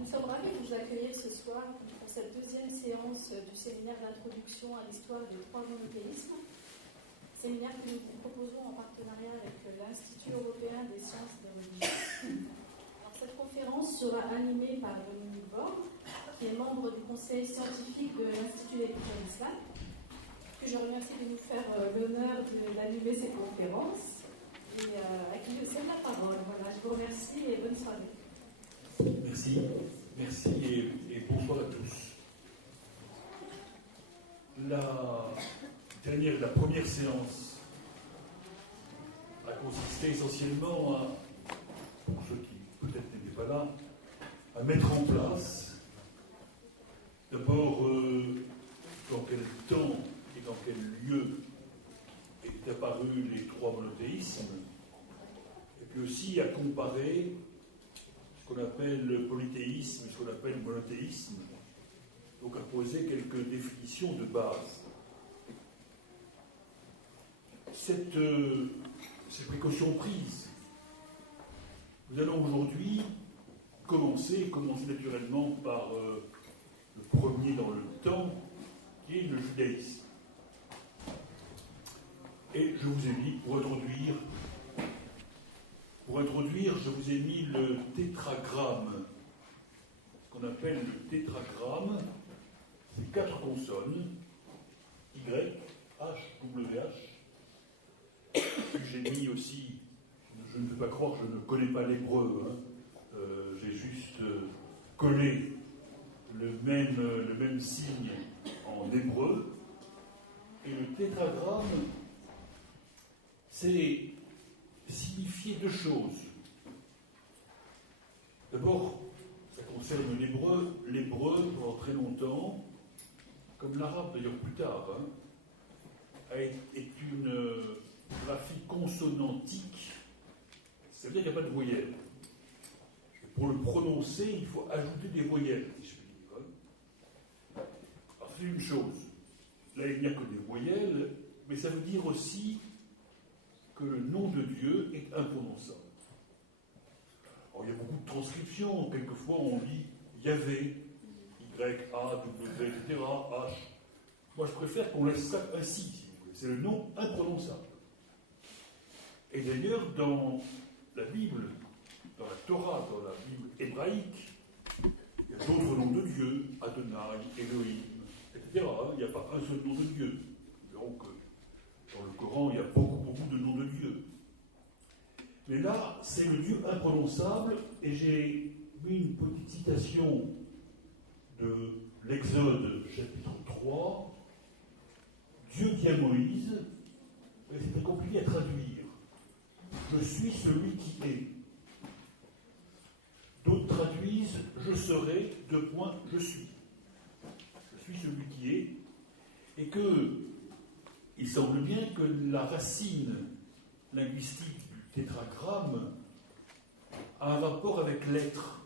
Nous sommes ravis de vous accueillir ce soir pour cette deuxième séance du séminaire d'introduction à l'histoire des trois monothéismes, séminaire que nous vous proposons en partenariat avec l'Institut européen des sciences et des religions. Alors, cette conférence sera animée par Dominique Borg, qui est membre du conseil scientifique de l'Institut d'études de l'Islam, que je remercie de nous faire l'honneur d'animer cette conférence et à qui je cède la parole. Voilà, je vous remercie et bonne soirée. Merci et bonsoir à tous. La première séance a consisté essentiellement à, pour ceux qui peut-être n'étaient pas là, à mettre en place d'abord dans quel temps et dans quel lieu est apparu les trois monothéismes, et puis aussi à comparer ce qu'on appelle le polythéisme et ce qu'on appelle le monothéisme, donc à poser quelques définitions de base. Cette précaution prise, nous allons aujourd'hui commencer naturellement par le premier dans le temps, qui est le judaïsme. Et je vous ai mis, pour introduire, je vous ai mis le tétragramme. Ce qu'on appelle le tétragramme, c'est 4 consonnes, Y, H, W, H. J'ai mis aussi, je ne peux pas croire que je ne connais pas l'hébreu, j'ai juste collé le même signe en hébreu. Et le tétragramme, c'est signifier deux choses. D'abord, ça concerne l'hébreu. L'hébreu, pendant très longtemps, comme l'arabe d'ailleurs plus tard, est une graphie consonantique. Ça veut dire qu'il n'y a pas de voyelles. Et pour le prononcer, il faut ajouter des voyelles, si je puis dire. Alors c'est une chose. Là, il n'y a que des voyelles, mais ça veut dire aussi que le nom de Dieu est imprononçable. Alors, il y a beaucoup de transcriptions. Quelquefois, on lit Yahvé, Y-A-W, etc., H. Moi, je préfère qu'on laisse ça ainsi, si vous voulez. C'est le nom imprononçable. Et d'ailleurs, dans la Bible, dans la Torah, dans la Bible hébraïque, il y a d'autres noms de Dieu, Adonai, Elohim, etc. Il n'y a pas un seul nom de Dieu. Donc, dans le Coran, il y a beaucoup de noms de Dieu. Mais là, c'est le Dieu imprononçable, et j'ai mis une petite citation de l'Exode, chapitre 3. Dieu dit à Moïse, et c'est très compliqué à traduire, je suis celui qui est. D'autres traduisent, je serai, je suis. Je suis celui qui est, et que il semble bien que la racine linguistique du tétragramme a un rapport avec l'être.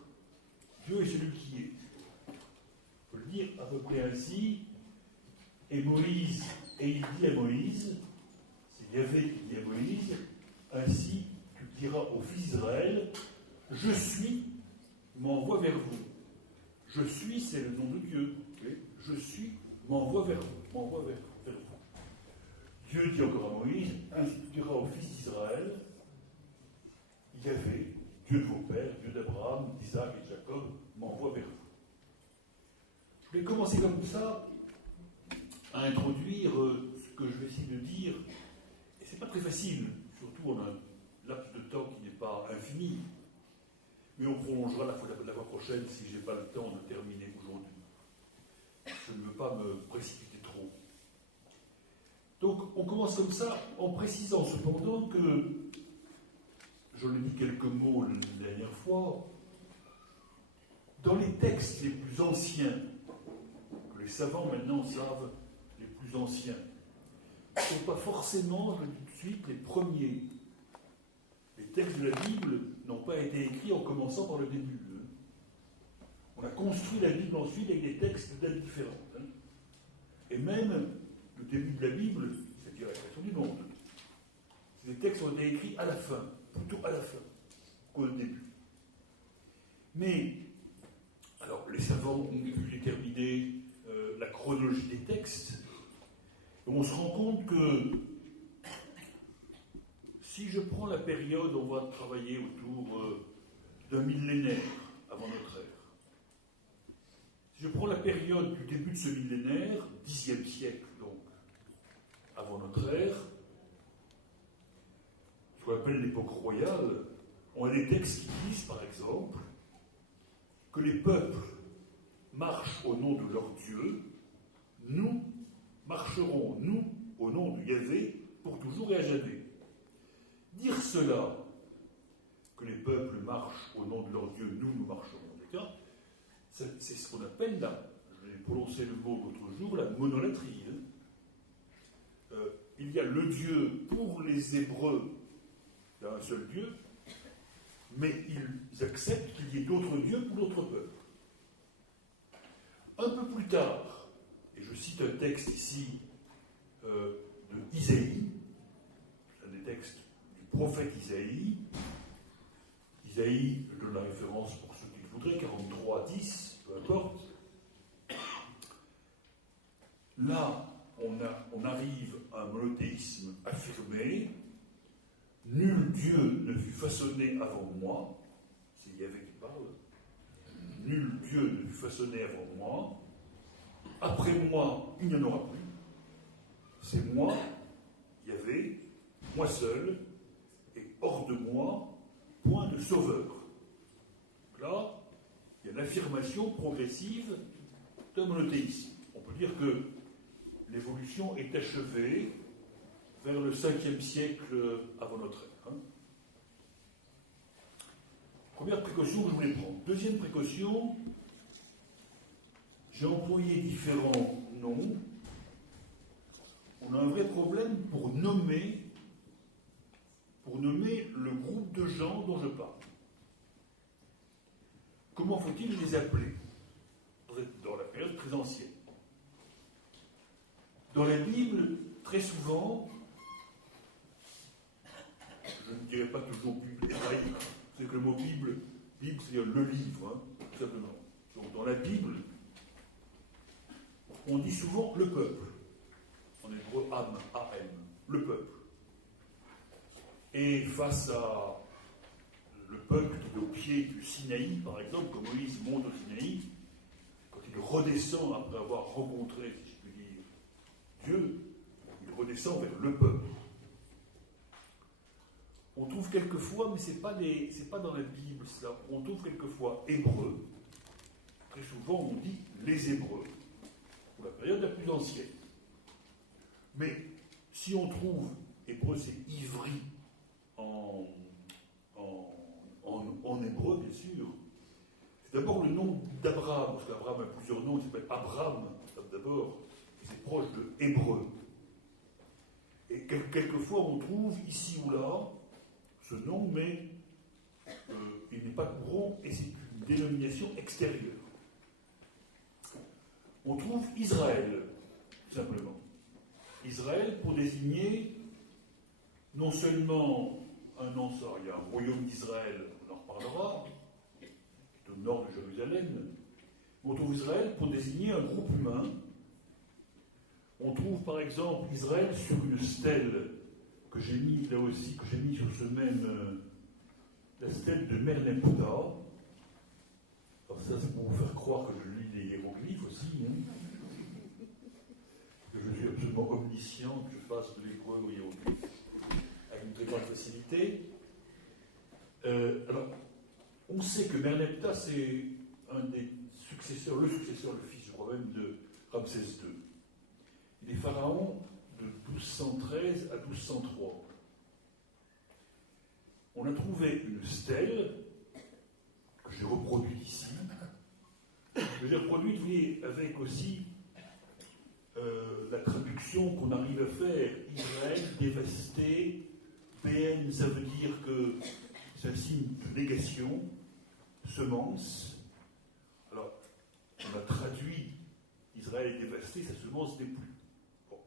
Dieu est celui qui est. Il faut le dire à peu près ainsi. Et Moïse, et il dit à Moïse, c'est Yahvé qui dit à Moïse, ainsi tu diras aux fils d'Israël, je suis, m'envoie vers vous. Je suis, c'est le nom de Dieu. Je suis, m'envoie vers vous. M'envoie vers vous. Dieu dit encore à Moïse, ainsi tu diras aux fils d'Israël, Yahvé, Dieu de vos pères, Dieu d'Abraham, d'Isaac et de Jacob, m'envoie vers vous. Je vais commencer comme ça à introduire ce que je vais essayer de dire, et c'est pas très facile, surtout en un laps de temps qui n'est pas infini, mais on prolongera la fois prochaine si je n'ai pas le temps de terminer aujourd'hui. Je ne veux pas me précipiter trop. Donc, on commence comme ça, en précisant cependant que, j'en ai dit quelques mots la dernière fois, dans les textes les plus anciens, que les savants maintenant savent, les plus anciens, ne sont pas forcément, je le dis tout de suite, les premiers. Les textes de la Bible n'ont pas été écrits en commençant par le début. On a construit la Bible ensuite avec des textes de dates différentes. Et même le début de la Bible, c'est-à-dire la création du monde, ces textes ont été écrits à la fin, plutôt à la fin qu'au début. Mais les savants ont pu déterminer la chronologie des textes. Et on se rend compte que si je prends la période, on va travailler autour d'un millénaire avant notre ère. Si je prends la période du début de ce millénaire, 10e siècle donc, avant notre ère, ce qu'on appelle l'époque royale, on a des textes qui disent, par exemple, que les peuples marchent au nom de leur Dieu, nous marcherons, nous, au nom de Yahvé, pour toujours et à jamais. Dire cela, que les peuples marchent au nom de leur Dieu, nous marcherons, d'accord ? C'est ce qu'on appelle, là, je vais prononcer le mot l'autre jour, la monolatrie. Il y a le Dieu pour les Hébreux, il y a un seul Dieu, mais ils acceptent qu'il y ait d'autres dieux pour d'autres peuples. Un peu plus tard, et je cite un texte ici de Isaïe, un des textes du prophète Isaïe. Isaïe, je donne la référence pour ceux qui le voudraient, 43-10, peu importe. Là, on arrive à un monothéisme affirmé. Nul Dieu ne fut façonné avant moi. C'est Yahvé qui parle. Nul Dieu ne fut façonné avant moi. Après moi, il n'y en aura plus. C'est moi, Yahvé, moi seul, et hors de moi, point de sauveur. Là, il y a l'affirmation progressive d'un monothéisme. On peut dire que l'évolution est achevée vers le 5e siècle avant notre ère. Première précaution que je voulais prendre. Deuxième précaution, j'ai employé différents noms. On a un vrai problème pour nommer le groupe de gens dont je parle. Comment faut-il les appeler dans la période très ancienne? Dans la Bible, très souvent, je ne dirais pas toujours Bible hébraïque, c'est que le mot Bible, c'est-à-dire le livre, tout simplement. Donc dans la Bible, on dit souvent le peuple. En hébreu, Am, A-M, le peuple. Et face à le peuple qui est au pied du Sinaï, par exemple, quand Moïse monte au Sinaï, quand il redescend après avoir rencontré, si je puis dire, Dieu, il redescend vers le peuple. On trouve quelquefois, mais ce n'est pas dans la Bible cela, on trouve quelquefois hébreu. Très souvent on dit les Hébreux, pour la période la plus ancienne. Mais si on trouve, hébreu c'est ivri en hébreu bien sûr, c'est d'abord le nom d'Abraham, parce qu'Abraham a plusieurs noms, il s'appelle Abraham d'abord, et c'est proche de hébreu. Et quelquefois on trouve ici ou là ce nom, mais il n'est pas courant et c'est une dénomination extérieure. On trouve Israël, tout simplement. Israël pour désigner non seulement un ancien, il y a un royaume d'Israël, on en reparlera, qui est au nord de Jérusalem. On trouve Israël pour désigner un groupe humain. On trouve par exemple Israël sur une stèle que j'ai mis là aussi, que j'ai mis sur ce même, la stèle de Merneptah. Alors ça c'est pour vous faire croire que je lis les hiéroglyphes aussi, que je suis absolument omniscient, que je passe de l'hébreu au hiéroglyphe avec une très grande facilité. Alors, on sait que Merneptah c'est un des successeurs, le fils, je crois même, de Ramsès II. Il est pharaon de 1213 à 1203. On a trouvé une stèle que j'ai reproduite ici, que j'ai reproduite, oui, avec aussi la traduction qu'on arrive à faire, Israël dévasté, PN, ça veut dire que c'est un signe de négation, semence. Alors, on a traduit Israël est dévasté, sa semence n'est plus. Bon.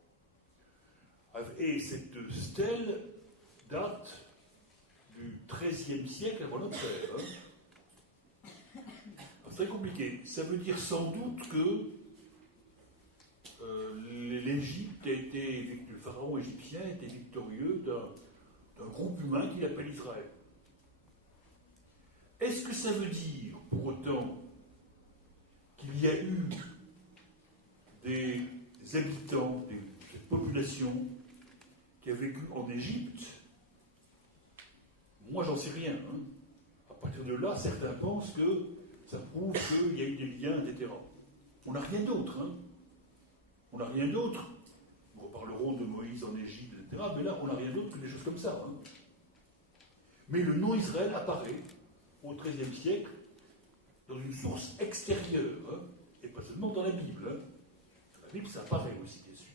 Et cette stèle date du XIIIe siècle avant notre ère. très compliqué. Ça veut dire sans doute que l'Égypte a été, le pharaon égyptien était victorieux d'un groupe humain qu'il appelle Israël. Est-ce que ça veut dire, pour autant, qu'il y a eu des habitants, des populations qui a vécu en Égypte? Moi, j'en sais rien. Hein. À partir de là, certains pensent que ça prouve qu'il y a eu des liens, etc. On n'a rien d'autre. Hein. On n'a rien d'autre. Nous reparlerons de Moïse en Égypte, etc. Mais là, on n'a rien d'autre que des choses comme ça. Hein. Mais le nom Israël apparaît au XIIIe siècle dans une source extérieure, hein, et pas seulement dans la Bible. Hein. La Bible, ça apparaît aussi, bien sûr.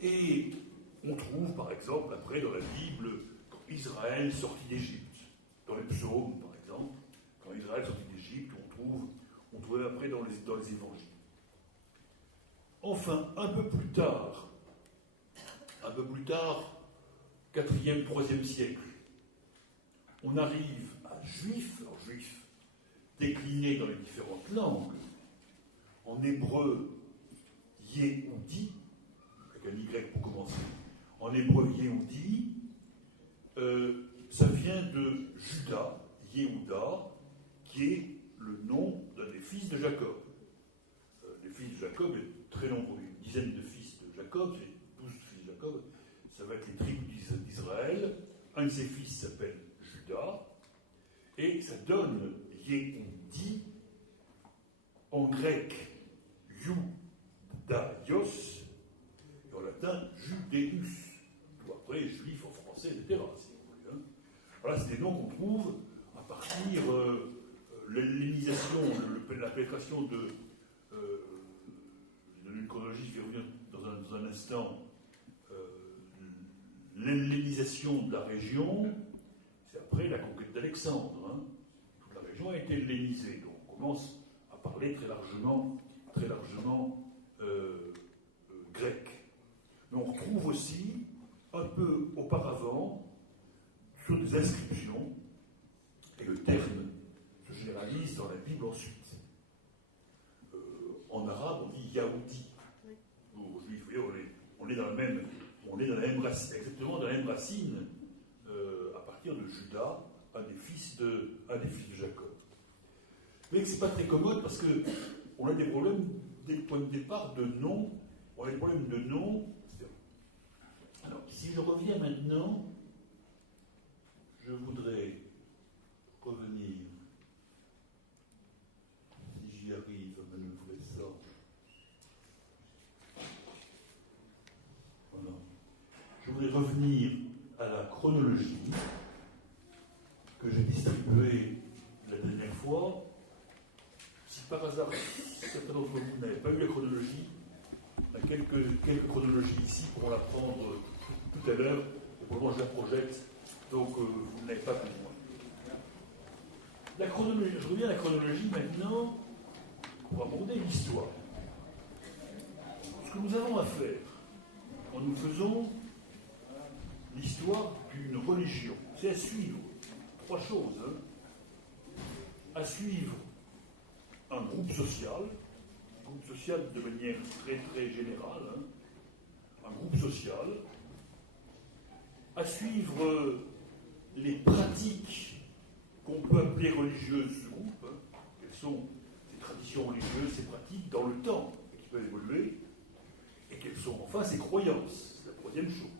Et on trouve, par exemple, après dans la Bible, quand Israël sortit d'Égypte, dans les psaumes, par exemple, quand Israël sortit d'Égypte, on trouvait après dans les évangiles. Enfin, un peu plus tard, 4e, 3e siècle, on arrive à juif, alors juif décliné dans les différentes langues, en hébreu, Yehudi, avec un Y pour commencer, en hébreu, Yehudi, ça vient de Juda, Yehuda, qui est le nom d'un des fils de Jacob. Les fils de Jacob est très nombreux, une dizaine de fils de Jacob, c'est 12 fils de Jacob, ça va être les tribus d'Israël. Un de ses fils s'appelle Juda, et ça donne Yehudi, en grec, Iudaios, et en latin, Judéus, ou après juif en français, etc. Si vous voulez, hein. Voilà, c'est des noms qu'on trouve à partir l'hellénisation, l'appellation de. J'ai donné une chronologie, je vais revenir dans un instant. L'hellénisation de la région, c'est après la conquête d'Alexandre. Hein. Toute la région a été hellénisée, donc on commence à parler très largement grec. Mais on retrouve aussi, un peu auparavant, sur des inscriptions, et le terme se généralise dans la Bible ensuite. En arabe, on dit Yahoudi. Aux juifs, vous voyez, on est dans la même racine, exactement dans la même racine, à partir de Juda, un des fils de Jacob. Mais c'est pas très commode parce que on a des problèmes dès le point de départ de nom. On a des problèmes de nom. Alors, si je reviens maintenant, je voudrais revenir, si j'y arrive, à manœuvrer ça. Voilà. Je voudrais revenir à la chronologie que j'ai distribuée la dernière fois. Si par hasard, certains d'entre vous n'avaient pas eu la chronologie, il y a quelques chronologies ici pour la prendre tout à l'heure, et pour le moment je la projette, donc vous n'avez pas besoin. La chronologie, je reviens à la chronologie maintenant pour aborder l'histoire. Ce que nous avons à faire quand nous faisons l'histoire d'une religion, c'est à suivre trois choses. Hein. À suivre un groupe social de manière très très générale, hein, un groupe social, à suivre les pratiques qu'on peut appeler religieuses de ce groupe, hein, quelles sont ces traditions religieuses, ces pratiques dans le temps, et qui peuvent évoluer, et quelles sont enfin ses croyances, c'est la troisième chose.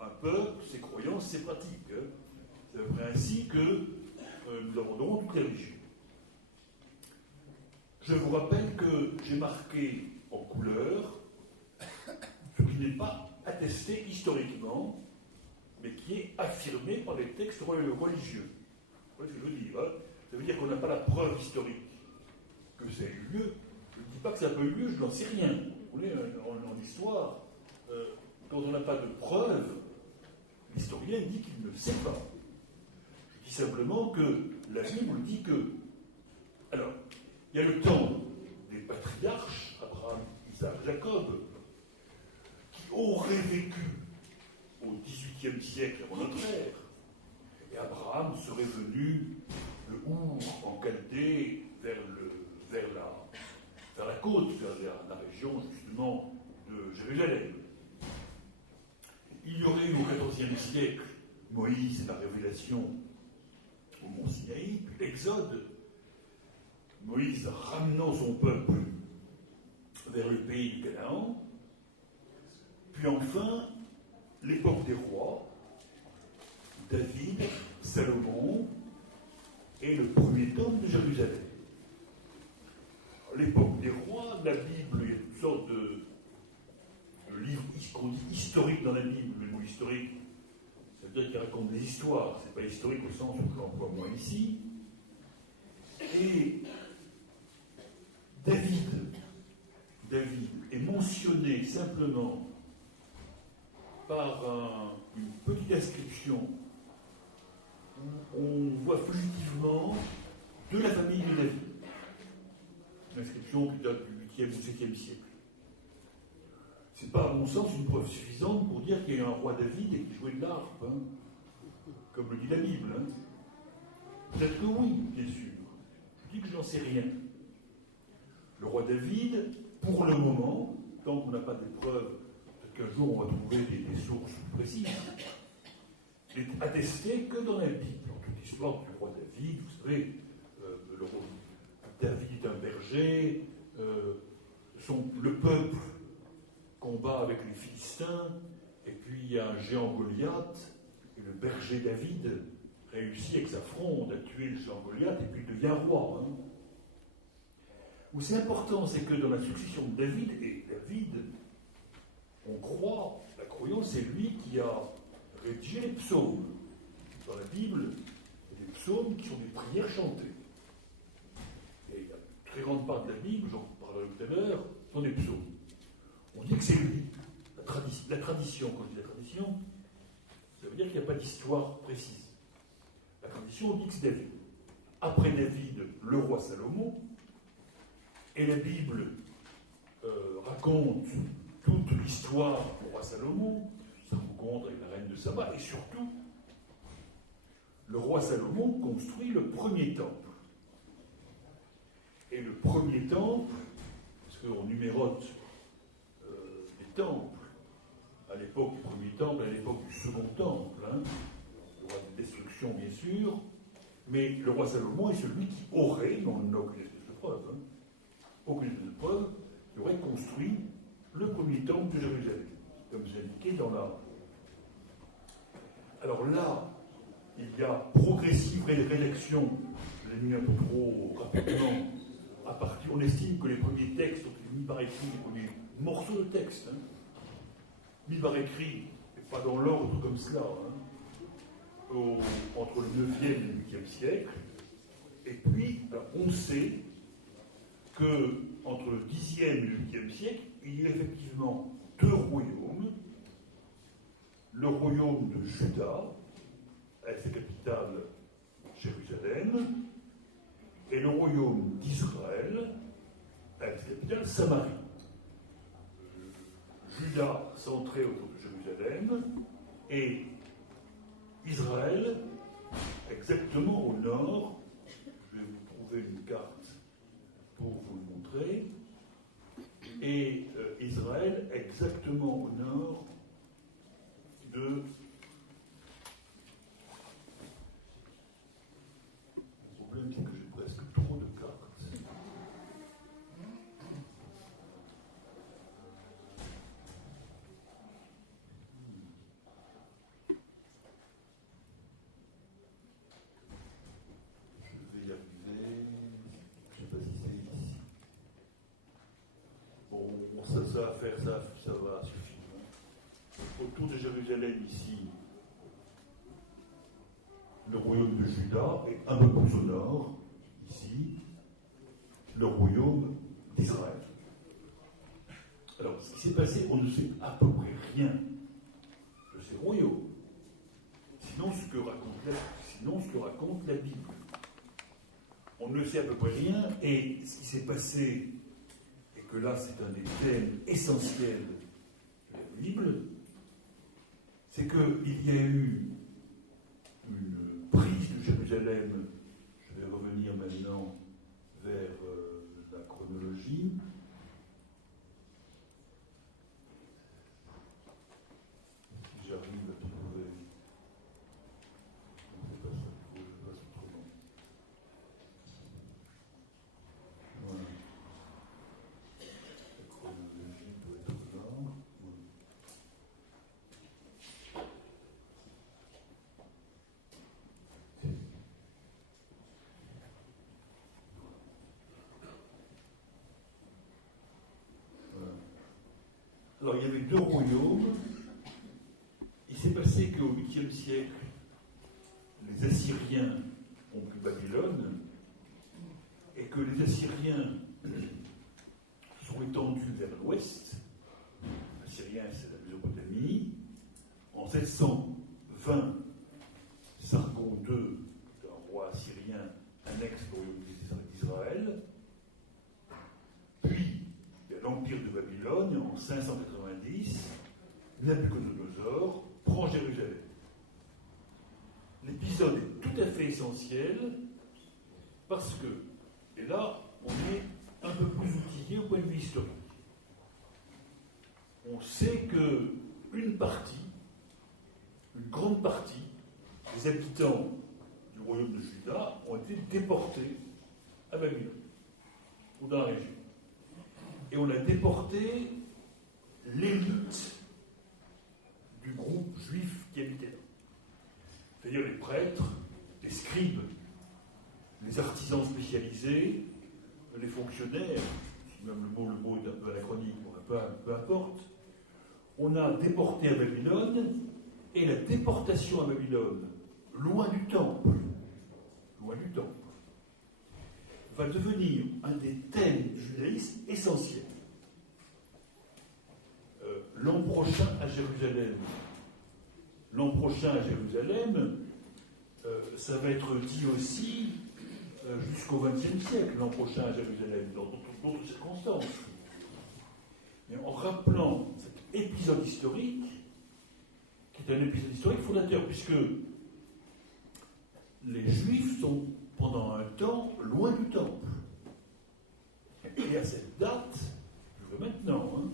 Un peuple, ses croyances, ses pratiques. Hein. C'est à peu près ainsi que nous abordons toutes les religions. Je vous rappelle que j'ai marqué en couleur ce qui n'est pas attesté historiquement, mais qui est affirmé par les textes religieux. Vous voyez ce que je veux dire, hein. Ça veut dire qu'on n'a pas la preuve historique que ça a eu lieu. Je ne dis pas que ça n'a pas eu lieu, je n'en sais rien. Vous voyez, en histoire, quand on n'a pas de preuve, l'historien dit qu'il ne sait pas. Je dis simplement que la Bible dit que... Alors, il y a le temps des patriarches, Abraham, Isaac, Jacob, qui auraient vécu au XVIIIe siècle avant notre ère. Et Abraham serait venu le Chaldée vers la côte, vers la région justement de Jérusalem. Il y aurait eu au XIVe siècle Moïse et la révélation au mont Sinaï, puis l'Exode, Moïse ramenant son peuple vers le pays du Canaan, puis enfin l'époque des rois, David, Salomon et le premier temple de Jérusalem. L'époque des rois, la Bible, il y a toutes sortes de livres qu'on dit historiques dans la Bible. Le mot historique, ça veut dire qu'il raconte des histoires, c'est pas historique au sens où je l'emploie moi ici. Et David est mentionné simplement par une petite inscription où on voit fugitivement de la famille de David. Une inscription qui date du 8e ou 7e siècle. C'est pas, à mon sens, une preuve suffisante pour dire qu'il y a eu un roi David et qu'il jouait de l'harpe, hein, comme le dit la Bible. Hein. Peut-être que oui, bien sûr. Je dis que j'en sais rien. Le roi David, pour le moment, tant qu'on n'a pas de preuves, peut-être qu'un jour on va trouver des sources précises, n'est attesté que dans la Bible. Dans toute l'histoire du roi David, vous savez, David est un berger, le peuple combat avec les Philistins, et puis il y a un géant Goliath, et le berger David réussit avec sa fronde à tuer le géant Goliath, et puis il devient roi. Hein. Où c'est important, c'est que dans la succession de David, et David, on croit, la croyance, c'est lui qui a rédigé les psaumes. Dans la Bible, il y a des psaumes qui sont des prières chantées. Et la très grande part de la Bible, j'en parlerai tout à l'heure, sont des psaumes. On dit que c'est lui. La tradition, quand je dis la tradition, ça veut dire qu'il n'y a pas d'histoire précise. La tradition, on dit que c'est David. Après David, le roi Salomon, et la Bible raconte toute l'histoire du roi Salomon, sa rencontre avec la reine de Saba, et surtout, le roi Salomon construit le premier temple. Et le premier temple, parce qu'on numérote les temples, à l'époque du premier temple, à l'époque du second temple, hein, il y aura des destructions bien sûr, mais le roi Salomon est celui qui aurait, on n'a aucune espèce de preuve, hein, aucune espèce de preuve, qui aurait construit le premier temple de Jérusalem, comme c'est indiqué dans la... Alors là, il y a progressive rédaction, je l'ai mis un peu trop rapidement, à partir, on estime que les premiers textes ont été mis par écrit, les premiers morceaux de texte, hein, mis par écrit, et pas dans l'ordre comme cela, hein, entre le 9e et le 8e siècle, et puis on sait qu'entre le 10e et le 8e siècle, il y a effectivement deux royaumes, le royaume de Juda, avec sa capitale Jérusalem, et le royaume d'Israël, avec sa capitale Samarie. Juda centré autour de Jérusalem, et Israël exactement au nord. Je vais vous trouver une carte pour vous le montrer. Et Israël exactement au nord de... Le problème, c'est que j'ai presque trop de cartes. Je vais y arriver. Je ne sais pas si c'est ici. Bon, ça va faire, ça va suffire. Autour de Jérusalem, ici, le royaume de Juda, et un peu plus au nord, ici, le royaume d'Israël. Alors, ce qui s'est passé, on ne sait à peu près rien de ces royaumes, sinon ce que raconte la Bible. On ne sait à peu près rien, et ce qui s'est passé, et que là c'est un des thèmes essentiels de la Bible, c'est qu'il y a eu une prise de Jérusalem, je Je vais revenir maintenant vers la chronologie. Si j'arrive à trouver. Non, c'est pas ça, il faut que je fasse autrement. Voilà. La chronologie doit être là. Voilà. Alors, il y avait deux royaumes. Il s'est passé qu'au 8e siècle, les Assyriens ont pris Babylone et que les Assyriens sont étendus vers l'ouest. Assyrien, c'est la Mésopotamie. En 720, Sargon II, un roi assyrien, annexe le royaume d'Israël. Puis, il y a l'empire de Babylone, en 590, Nabuchodonosor prend Jérusalem. L'épisode est tout à fait essentiel parce que, et là, on est un peu plus outillé au point de vue historique. On sait que une grande partie des habitants du royaume de Juda ont été déportés à Babylone, ou dans la région. Et on a déporté l'élite du groupe juif qui habitait là. C'est-à-dire les prêtres, les scribes, les artisans spécialisés, les fonctionnaires, même le mot est un peu anachronique, peu importe. On a déporté à Babylone, et la déportation à Babylone, loin du temple, va devenir un des thèmes du judaïsme essentiels. L'an prochain à Jérusalem, ça va être dit aussi jusqu'au XXe siècle, l'an prochain à Jérusalem, dans d'autres circonstances. Mais en rappelant cet épisode historique, qui est un épisode historique fondateur, puisque les Juifs sont pendant un temps loin du temple. Et à cette date, je veux maintenant,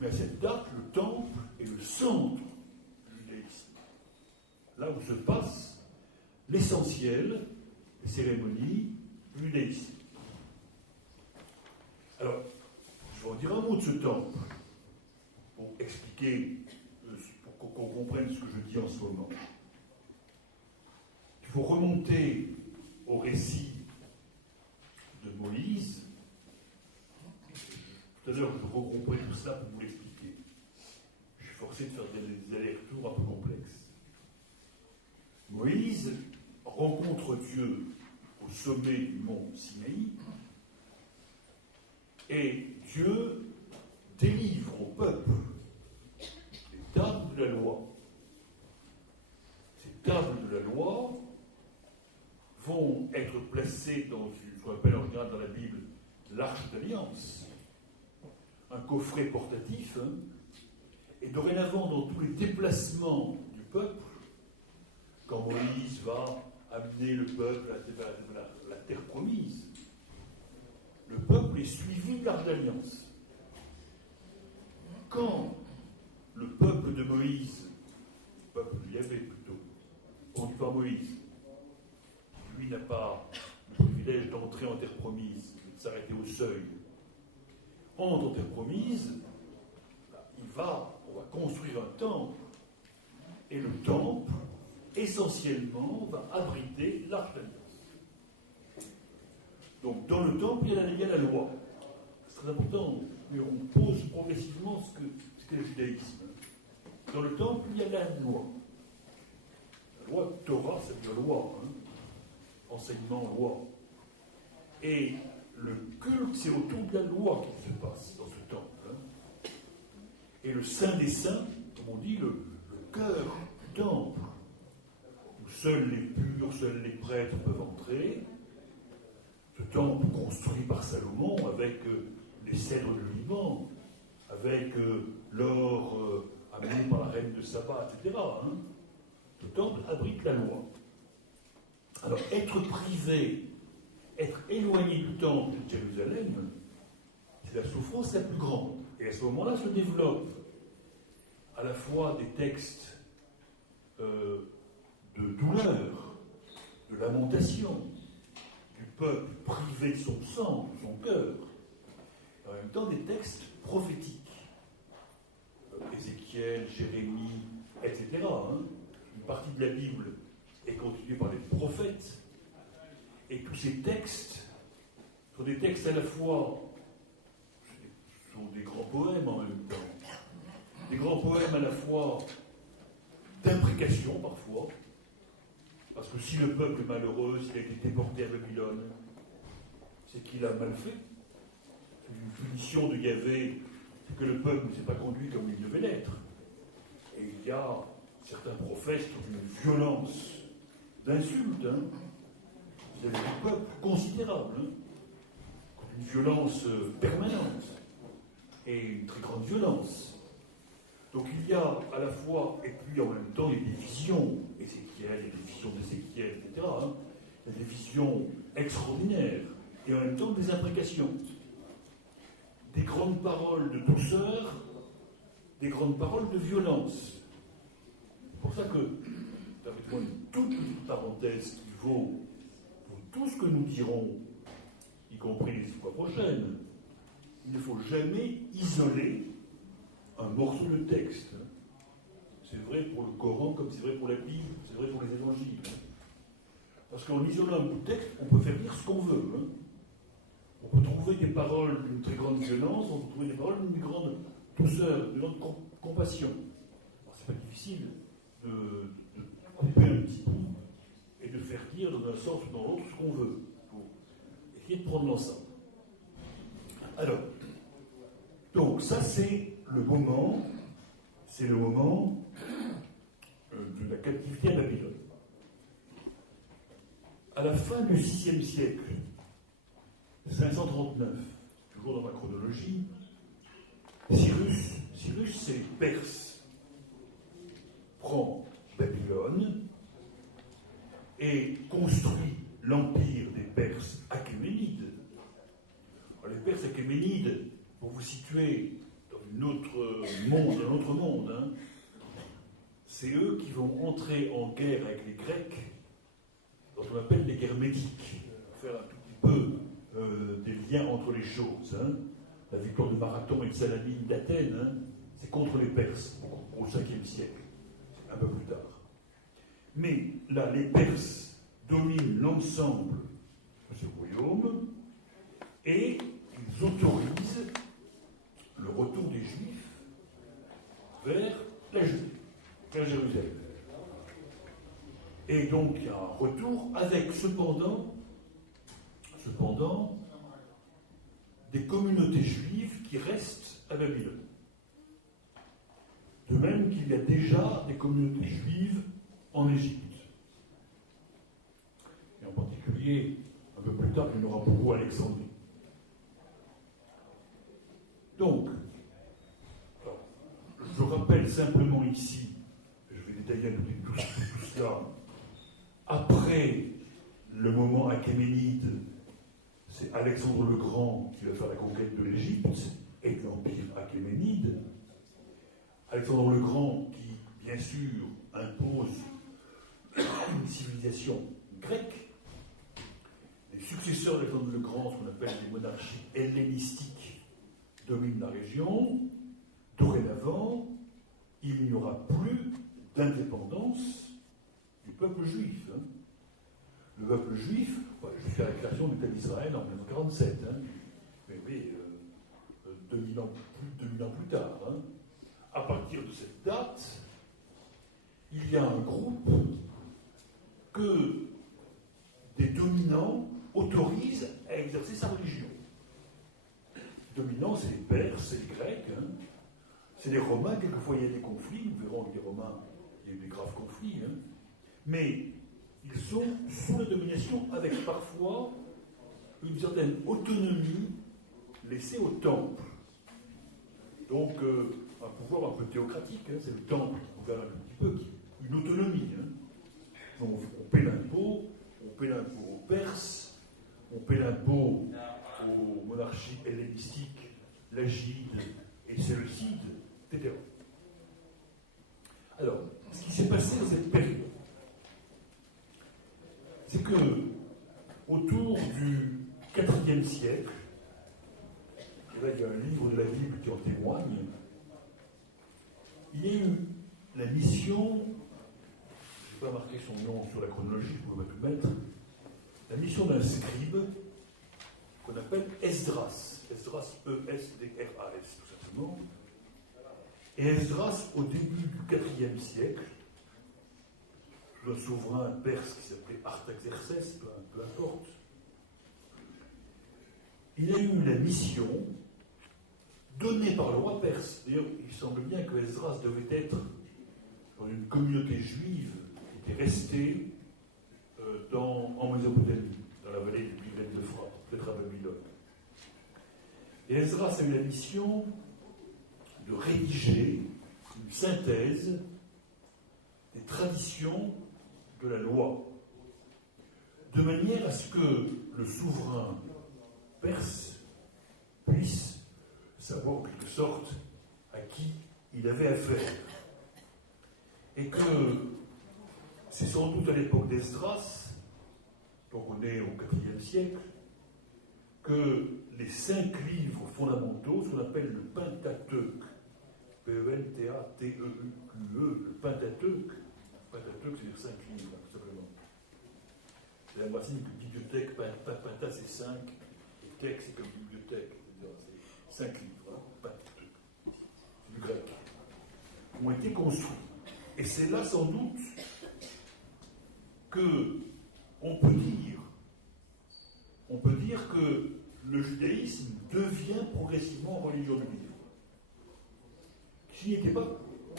mais à cette date, le temple est le centre du judaïsme. Là où se passe l'essentiel des cérémonies du judaïsme. Alors, je vais en dire un mot de ce temple, pour expliquer, pour qu'on comprenne ce que je dis en ce moment. Il faut remonter au récit de Moïse. Tout à l'heure, je regroupais tout cela pour vous l'expliquer. Je suis forcé de faire des allers-retours un peu complexes. Moïse rencontre Dieu au sommet du mont Sinaï et Dieu délivre au peuple les tables de la loi. Ces tables de la loi vont être placées dans ce qu'on appelle en général dans la Bible l'Arche d'Alliance, un coffret portatif, et dorénavant dans tous les déplacements du peuple, quand Moïse va amener le peuple à la terre promise, le peuple est suivi de l'Arche d'Alliance. Quand le peuple de Moïse, le peuple de Yahvé plutôt, conduit par Moïse, lui n'a pas le privilège d'entrer en terre promise, de s'arrêter au seuil, entre en terre promise, on va construire un temple, et le temple, essentiellement, va abriter l'Arche d'Alliance. Donc, dans le temple, il y a la loi. C'est très important, mais on pose progressivement ce qu'est le judaïsme. Dans le temple, il y a la loi. La loi Torah, ça veut dire loi, enseignement, loi. Et le culte, c'est autour de la loi qu'il se passe dans ce temple. Et le Saint des Saints, comme on dit, le cœur du temple, où seuls les purs, seuls les prêtres peuvent entrer. Ce temple construit par Salomon avec les cèdres de Liban, avec l'or amené par la reine de Saba, etc. Le temple abrite la loi. Alors, être privé, être éloigné du temple de Jérusalem, c'est la souffrance la plus grande. Et à ce moment-là se développent à la fois des textes de douleur, de lamentation, du peuple privé de son sang, de son cœur, et en même temps des textes prophétiques. Ézéchiel, Jérémie, etc. Une partie de la Bible est constituée par les prophètes, et tous ces textes sont des textes à la fois, sont des grands poèmes en même temps, des grands poèmes à la fois d'imprécation parfois, parce que si le peuple est malheureux, s'il a été déporté à Babylone, c'est qu'il a mal fait. C'est une punition de Yahvé, c'est que le peuple ne s'est pas conduit comme il devait l'être. Et il y a certains prophètes qui ont une violence d'insulte, c'est du peuple considérable, une violence permanente et une très grande violence. Donc il y a à la fois, et puis en même temps, il y a des visions, Ézéchiel, il y a des visions d'Ézéchiel, etc. Il y a des visions extraordinaires, et en même temps des imprécations. Des grandes paroles de douceur, des grandes paroles de violence. C'est pour ça que, permettez-moi une toute petite parenthèse qui vaut pour tout ce que nous dirons, y compris les fois prochaines, il ne faut jamais isoler un morceau de texte. C'est vrai pour le Coran comme c'est vrai pour la Bible, c'est vrai pour les évangiles. Parce qu'en isolant un bout de texte, on peut faire dire ce qu'on veut. On peut trouver des paroles d'une très grande violence, on peut trouver des paroles d'une grande douceur, d'une grande compassion. Alors, c'est pas difficile de couper un petit bout et de faire dire dans un sens ou dans l'autre ce qu'on veut, pour essayer de prendre l'ensemble. Alors, donc ça c'est le moment de la captivité à Babylone. À la fin du VIe siècle, 539, toujours dans ma chronologie, Cyrus c'est Perse, prend Babylone et construit l'empire des Perses achéménides. Alors, les Perses achéménides, pour vous situer dans un autre monde, c'est eux qui vont entrer en guerre avec les Grecs, dans ce qu'on appelle les guerres médiques, pour faire un tout petit peu des liens entre les choses. La victoire de Marathon et de Salamine d'Athènes, c'est contre les Perses, au 5e siècle, un peu plus tard. Mais là, les Perses dominent l'ensemble de ce royaume et ils autorisent le retour des Juifs vers la Judée, vers Jérusalem. Et donc il y a un retour avec cependant des communautés juives qui restent à Babylone. De même qu'il y a déjà des communautés juives en Égypte. Et en particulier, un peu plus tard, il y en aura beaucoup à Alexandrie. Donc, je rappelle simplement ici, je vais détailler tout cela, après le moment achéménide, c'est Alexandre le Grand qui va faire la conquête de l'Égypte et de l'Empire achéménide. Alexandre le Grand qui, bien sûr, impose une civilisation grecque. Les successeurs d'Alexandre le Grand, ce qu'on appelle les monarchies hellénistiques, dominent la région. Dorénavant, il n'y aura plus d'indépendance du peuple juif. Le peuple juif, jusqu'à la création de l'État d'Israël en 1947, mais oui, 2000 ans plus tard. À partir de cette date, il y a un groupe que des dominants autorisent à exercer sa religion. Les dominants, c'est les Perses, c'est les Grecs, c'est les Romains. Quelquefois, il y a des conflits. Nous verrons que les Romains, il y a eu des graves conflits. Mais ils sont sous la domination avec parfois une certaine autonomie laissée au temple. Donc, un pouvoir un peu théocratique, c'est le temple qui gouverne un petit peu, une autonomie. On paie l'impôt, on paie l'impôt aux Perses, on paie l'impôt aux monarchies hellénistiques, l'Agide et le Séleucide, etc. Alors, ce qui s'est passé dans cette période, c'est que, autour du IVe siècle, et là il y a un livre de la Bible qui en témoigne, il y a eu la mission, je n'ai pas marqué son nom sur la chronologie, je ne peux pas tout mettre, la mission d'un scribe qu'on appelle Esdras. Esdras, E-S-D-R-A-S, tout simplement. Et Esdras, au début du IVe siècle, le souverain perse qui s'appelait Artaxerxès, peu importe, il a eu la mission donnée par le roi perse. D'ailleurs, il semble bien que Esdras devait être dans une communauté juive qui était restée en Mésopotamie, dans la vallée du Tigre de l'Euphrate, peut-être à Babylone. Et Esdras a eu la mission de rédiger une synthèse des traditions de la loi, de manière à ce que le souverain perse puisse savoir en quelque sorte à qui il avait affaire. Et que c'est sans doute à l'époque d'Esdras, donc on est au IVe siècle, que les 5 livres fondamentaux, ce qu'on appelle le Pentateuque, P-E-N-T-A-T-E-U-Q-E, le Pentateuque, Pentateuque, c'est-à-dire 5 livres, tout simplement. C'est la racine que bibliothèque, Penta c'est 5, et tech c'est comme bibliothèque, c'est 5 livres, Pentateuque, c'est du grec, ont été construits. Et c'est là sans doute que on peut dire que le judaïsme devient progressivement religion de livre. Qui n'était pas,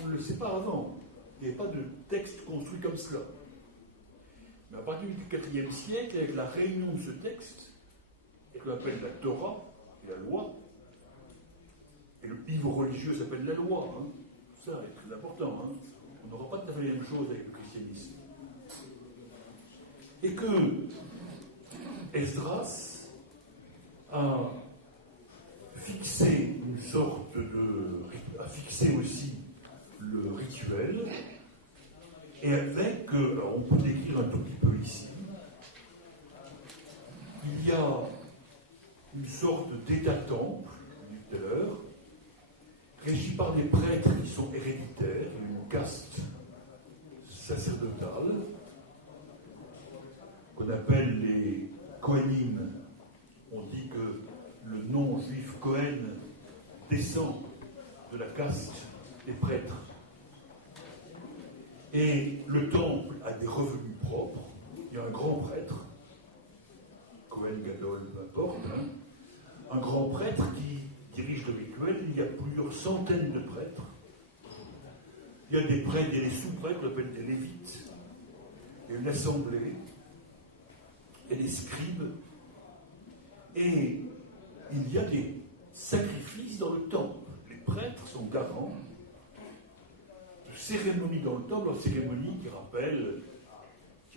on ne le sait pas avant, il n'y avait pas de texte construit comme cela. Mais à partir du IVe siècle, avec la réunion de ce texte, et qu'on appelle la Torah, et la loi, et le livre religieux s'appelle la loi, hein, ça est très important, hein. On n'aura pas tout à fait la même chose avec le christianisme. Et que Esdras a fixé une sorte a fixé aussi le rituel, et avec, alors on peut décrire un tout petit peu ici, il y a une sorte d'état-temple, je l'ai dit tout à l'heure, régi par des prêtres qui sont héréditaires, une caste sacerdotale, qu'on appelle les Kohanim. On dit que le nom juif Cohen descend de la caste des prêtres. Et le temple a des revenus propres. Il y a un grand prêtre, Cohen Gadol, peu importe, hein, un grand prêtre qui dirige le rituel. Il y a plusieurs centaines de prêtres. Il y a des prêtres et des sous-prêtres, qu'on appelle des lévites. Il y a une assemblée, il y a des scribes, et il y a des sacrifices dans le temple. Les prêtres sont garants de cérémonies dans le temple, une cérémonie qui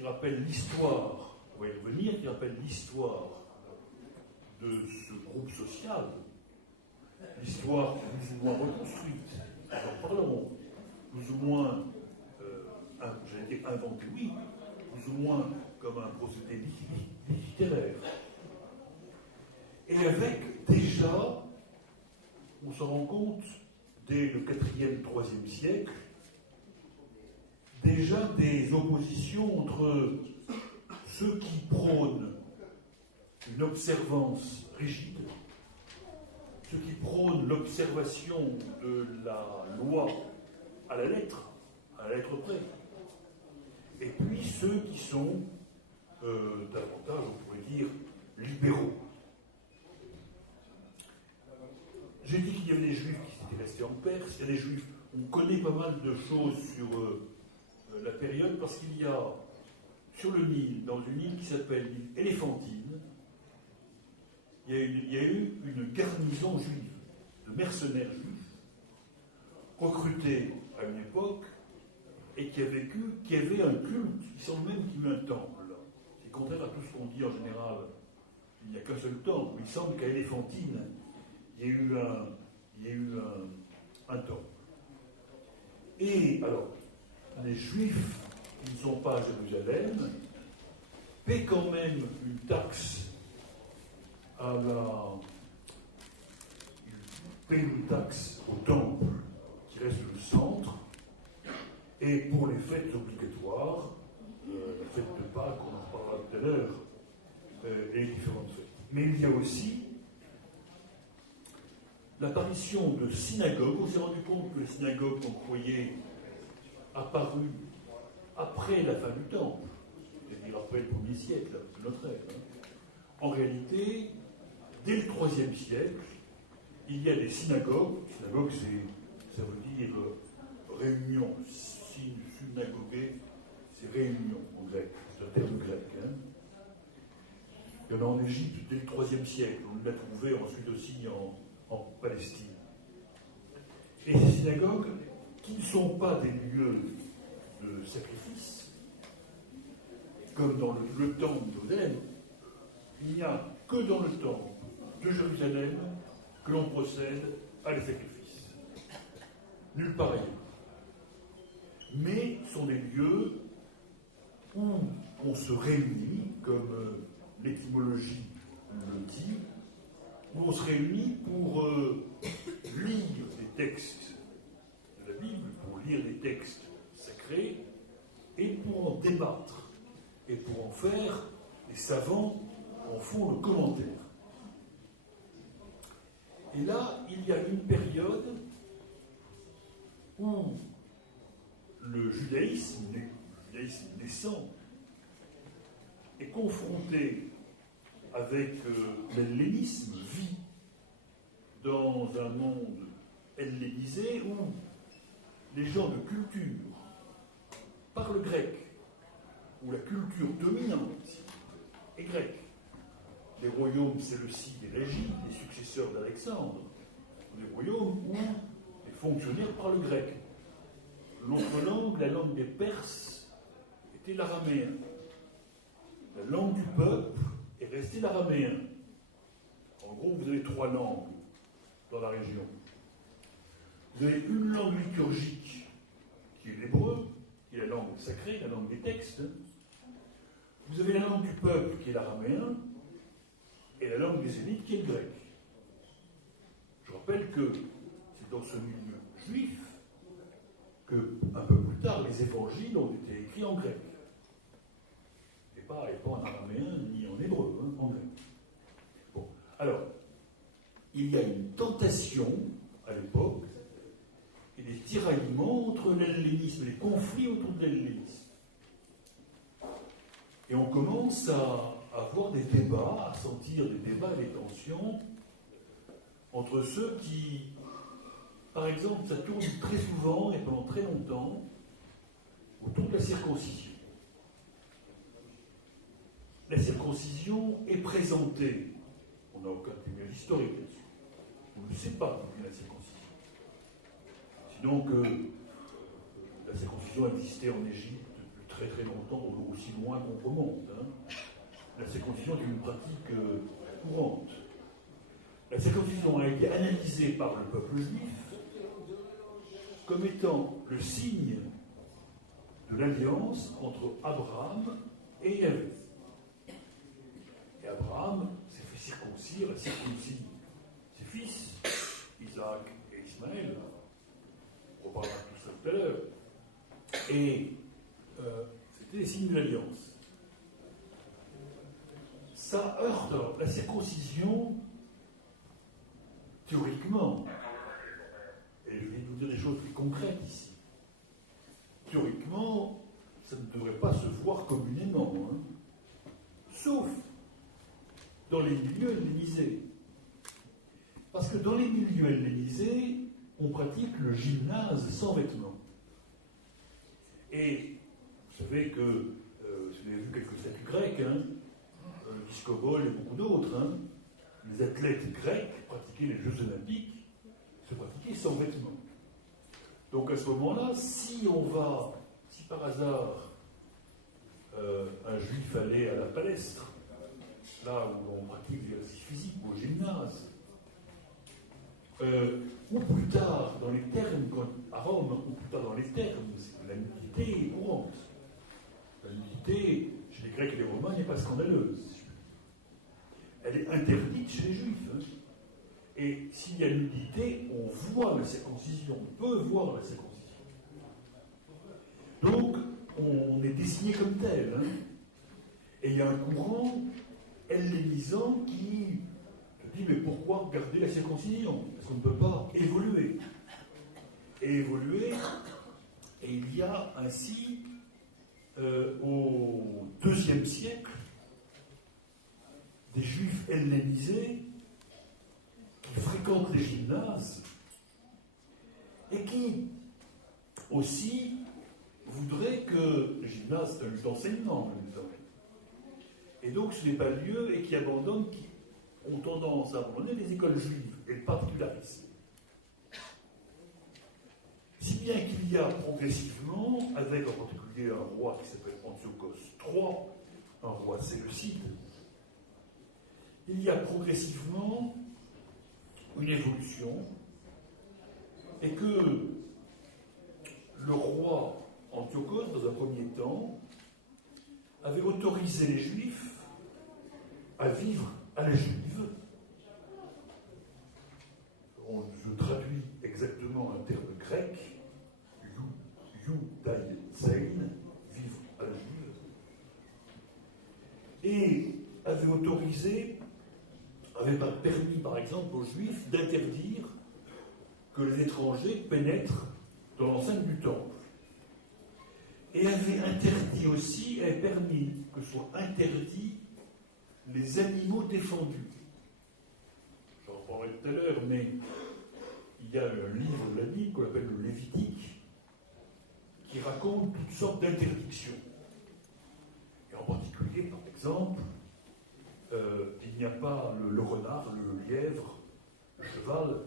rappelle l'histoire, on va y revenir, qui rappelle l'histoire de ce groupe social, l'histoire plus ou moins reconstruite, nous en parlerons, plus ou moins, j'allais dire inventée, oui, plus ou moins comme un procédé littéraire. Et avec déjà, on se rend compte, dès le 4e, 3e siècle, déjà des oppositions entre ceux qui prônent une observance rigide, ceux qui prônent l'observation de la loi à la lettre près, et puis ceux qui sont davantage, on pourrait dire, libéraux. J'ai dit qu'il y avait des juifs qui étaient restés en Perse, il y a des juifs, on connaît pas mal de choses sur la période, parce qu'il y a sur le Nil, dans une île qui s'appelle l'île Éléphantine, il y a eu une garnison juive, de mercenaires juifs, recrutés à une époque, et qui avait un culte, il semble même qu'il y a eu un temple, qui est contraire à tout ce qu'on dit en général, il n'y a qu'un seul temple. Il semble qu'à Éléphantine, il y a eu un temple. Et alors, les Juifs qui ne sont pas à Jérusalem paient quand même une taxe ils paient une taxe au temple qui reste le centre, et pour les fêtes obligatoires, la fête de Pâques, on en parlera tout à l'heure, et les différentes fêtes. Mais il y a aussi l'apparition de synagogues. On s'est rendu compte que les synagogues qu'on croyait apparues après la fin du temple, c'est-à-dire après le 1er siècle de notre ère. En réalité, dès le 3e siècle, il y a des synagogues. Synagogue, ça veut dire réunion. Synagogue, c'est réunion en grec. C'est un terme grec. Il y en a en Égypte dès le 3e siècle. On l'a trouvé ensuite aussi en Palestine. Et ces synagogues, qui ne sont pas des lieux de sacrifice, comme dans le temple de Jérusalem, il n'y a que dans le temple de Jérusalem que l'on procède à les sacrifices. Nulle part ailleurs. Mais sont des lieux où on se réunit, comme l'étymologie le dit, où on se réunit pour lire les textes de la Bible, pour lire les textes sacrés, et pour en débattre, et pour en faire, les savants en font le commentaire. Et là, il y a une période où le judaïsme naissant est confronté avec l'hellénisme, vit dans un monde hellénisé où les gens de culture parlent grec, où la culture dominante est grecque. Les royaumes séleucides et régis, les successeurs d'Alexandre, des royaumes où les fonctionnaires parlent grec. L'autre langue, la langue des Perses, était l'araméen. La langue du peuple est restée l'araméen. En gros, vous avez 3 langues dans la région. Vous avez une langue liturgique qui est l'hébreu, qui est la langue sacrée, la langue des textes. Vous avez la langue du peuple qui est l'araméen, et la langue des élites qui est le grec. Je rappelle que c'est dans ce milieu juif que, un peu plus tard, les évangiles ont été écrits en grec. Et pas en araméen ni en hébreu, en grec. Bon. Alors, il y a une tentation à l'époque et des tiraillements entre l'hellénisme, les conflits autour de l'hellénisme. Et on commence à avoir des débats, à sentir des débats et des tensions entre ceux qui, par exemple, ça tourne très souvent et pendant très longtemps autour de la circoncision. La circoncision est présentée, on n'a aucun témoignage historique là-dessus, on ne sait pas d'où vient la circoncision. Sinon que la circoncision existait en Égypte depuis très très longtemps, aussi loin qu'on remonte. La circoncision est une pratique courante. La circoncision a été analysée par le peuple juif comme étant le signe de l'alliance entre Abraham et Yahvé. Et Abraham s'est fait circoncire, a circoncis ses fils, Isaac et Ismaël. On reparlera de tout ça tout à l'heure. Et c'était des signes de l'alliance. Ça heurte. Alors, la circoncision, théoriquement, et je vais vous dire des choses plus concrètes ici, théoriquement, ça ne devrait pas se voir communément, sauf dans les milieux hellénisés. Parce que dans les milieux hellénisés, on pratique le gymnase sans vêtements. Et vous savez que, si vous avez vu quelques statues grecques, Discobol et beaucoup d'autres, les athlètes grecs pratiquaient les Jeux Olympiques, se pratiquaient sans vêtements. Donc à ce moment-là, si par hasard, un juif allait à la palestre, là où on pratique l'exercice physique, au gymnase. Ou plus tard, dans les termes, à Rome, ou plus tard dans les termes, la nudité est courante. La nudité, chez les Grecs et les Romains, n'est pas scandaleuse. Elle est interdite chez les Juifs. Hein. Et s'il y a nudité, on voit la circoncision, on peut voir la circoncision. Donc, on est désigné comme tel. Hein. Et il y a un courant hellénisant qui se dit, mais pourquoi garder la circoncision? Parce qu'on ne peut pas évoluer. Et évoluer, et il y a ainsi, au IIe siècle, des juifs hellénisés qui fréquentent les gymnases et qui aussi voudraient que le gymnase, c'est un lieu d'enseignement, et donc ce n'est pas le lieu, et qui abandonnent, qui ont tendance à abandonner les écoles juives et le particularisme. Si bien qu'il y a progressivement, avec en particulier un roi qui s'appelle Antiochos III, un roi séleucide, il y a progressivement une évolution, et que le roi Antiochos, dans un premier temps, avait autorisé les Juifs à vivre à la juive. Je traduis exactement un terme grec, Judaïsein, vivre à la juive, et avait autorisé, avait permis par exemple aux Juifs d'interdire que les étrangers pénètrent dans l'enceinte du temple. Et avait interdit aussi, avait permis que soient interdits les animaux défendus. J'en parlerai tout à l'heure, mais il y a un livre de la Bible qu'on appelle le Lévitique, qui raconte toutes sortes d'interdictions. Et en particulier, par exemple, il n'y a pas le renard, le lièvre, le cheval,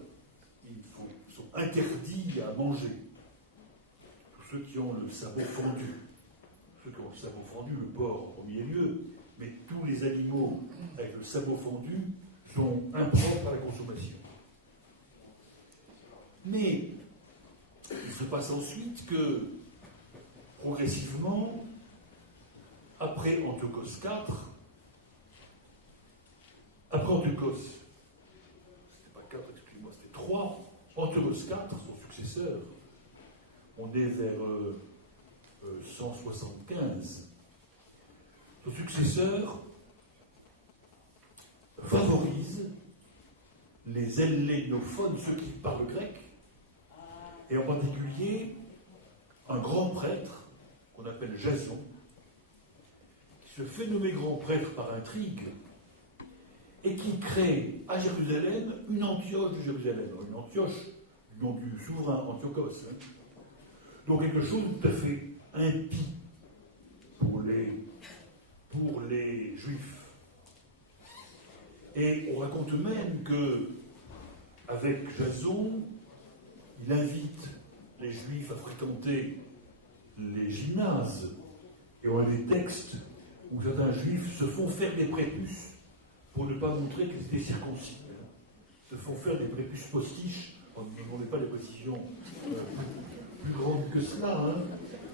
ils sont interdits à manger. Tous ceux qui ont le sabot fendu. Ceux qui ont le sabot fendu, le porc en premier lieu, mais tous les animaux avec le sabot fendu sont impropres à la consommation. Mais il se passe ensuite que, progressivement, après Antiochos IV, c'était pas 4, excusez-moi, c'était 3, Antiochos IV, son successeur, on est vers 175, son successeur favorise les hellénophones, ceux qui parlent grec, et en particulier un grand prêtre qu'on appelle Jason, qui se fait nommer grand prêtre par intrigue et qui crée à Jérusalem une Antioche de Jérusalem. Une Antioche, du nom du souverain Antiochos. Hein. Donc quelque chose de tout à fait impie pour les Juifs. Et on raconte même que, avec Jason, il invite les Juifs à fréquenter les gymnases. Et on a des textes où certains Juifs se font faire des prépuces pour ne pas montrer qu'ils étaient circoncis. Se font faire des prépuces postiches. On ne demandait pas des précisions plus grandes que cela, hein,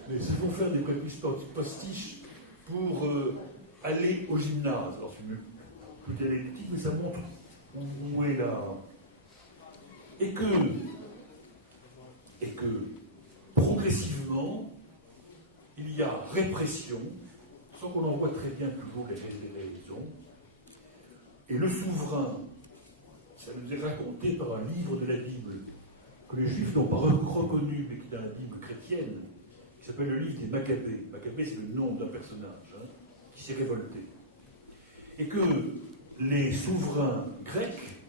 mais se font faire des prépuces postiches pour aller au gymnase. Alors, c'est plus dialectique, mais ça montre où est là. Et que progressivement, il y a répression, sans qu'on en voit très bien toujours les raisons, et le souverain, ça nous est raconté par un livre de la Bible, que les Juifs n'ont pas reconnu, mais qui est dans la Bible chrétienne, qui s'appelle le livre des Maccabées. Maccabée, c'est le nom d'un personnage qui s'est révolté. Et que les souverains grecs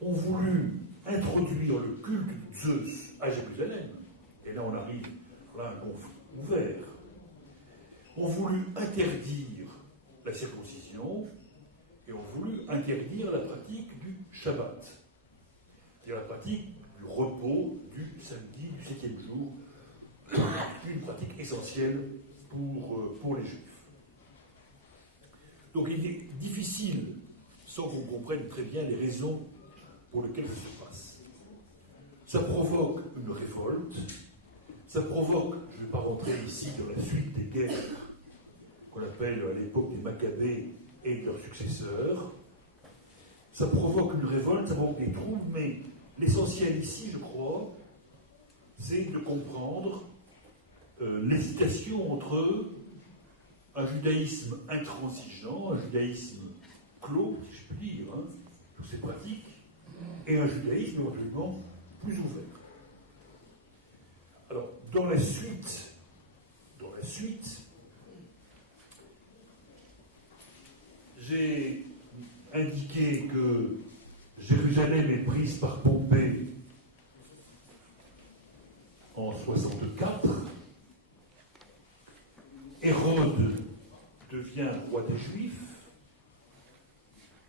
ont voulu introduire le culte de Zeus à Jérusalem, et là on arrive à un conflit ouvert, ont voulu interdire la circoncision et ont voulu interdire la pratique du Shabbat, c'est-à-dire la pratique du repos du samedi, du 7e jour, une pratique essentielle pour les Juifs. Donc il est difficile, sans qu'on comprenne très bien les raisons pour lesquelles ça se passe. Ça provoque une révolte, ça provoque, je ne vais pas rentrer ici dans la suite des guerres qu'on appelle à l'époque des Maccabées et de leurs successeurs, ça provoque une révolte, ça provoque des troubles, mais l'essentiel ici, je crois, c'est de comprendre l'hésitation entre un judaïsme intransigeant, un judaïsme clos, si je puis dire, toutes ces pratiques, et un judaïsme éventuellement plus ouvert. Alors, dans la suite, j'ai indiqué que Jérusalem est prise par Pompée en 64. Hérode devient roi des Juifs.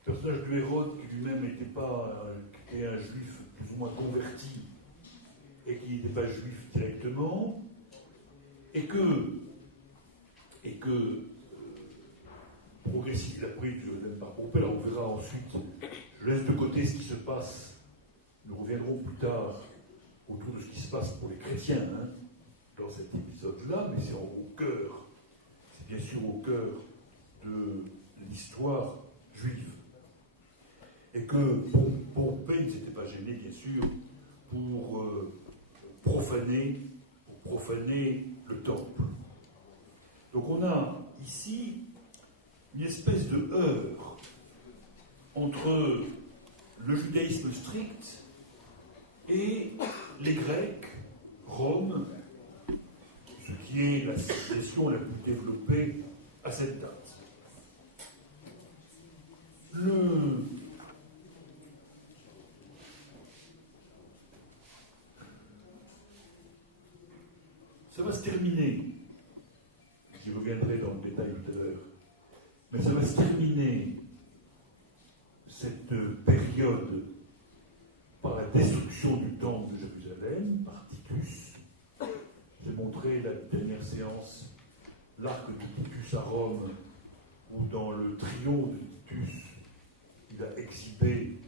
Le personnage de Hérode, qui lui-même n'était pas était un juif plus ou moins converti et qui n'était pas juif directement, et que progressif, la prise de Jérusalem par Pompée, alors on verra ensuite, je laisse de côté ce qui se passe, nous reviendrons plus tard autour de ce qui se passe pour les chrétiens, dans cet épisode-là, mais c'est au cœur, c'est bien sûr au cœur de l'histoire juive. Et que Pompée ne s'était pas gêné, bien sûr, pour profaner le temple. Donc on a ici une espèce de heurt entre le judaïsme strict et les Grecs, Rome, ce qui est la civilisation la plus développée à cette date. Ça va se terminer, j'y reviendrai dans le détail tout à l'heure, mais ça va se terminer, cette période, par la destruction du temple de Jérusalem, par Titus. J'ai montré la dernière séance l'arc de Titus à Rome, où dans le triomphe de Titus, il a exhibé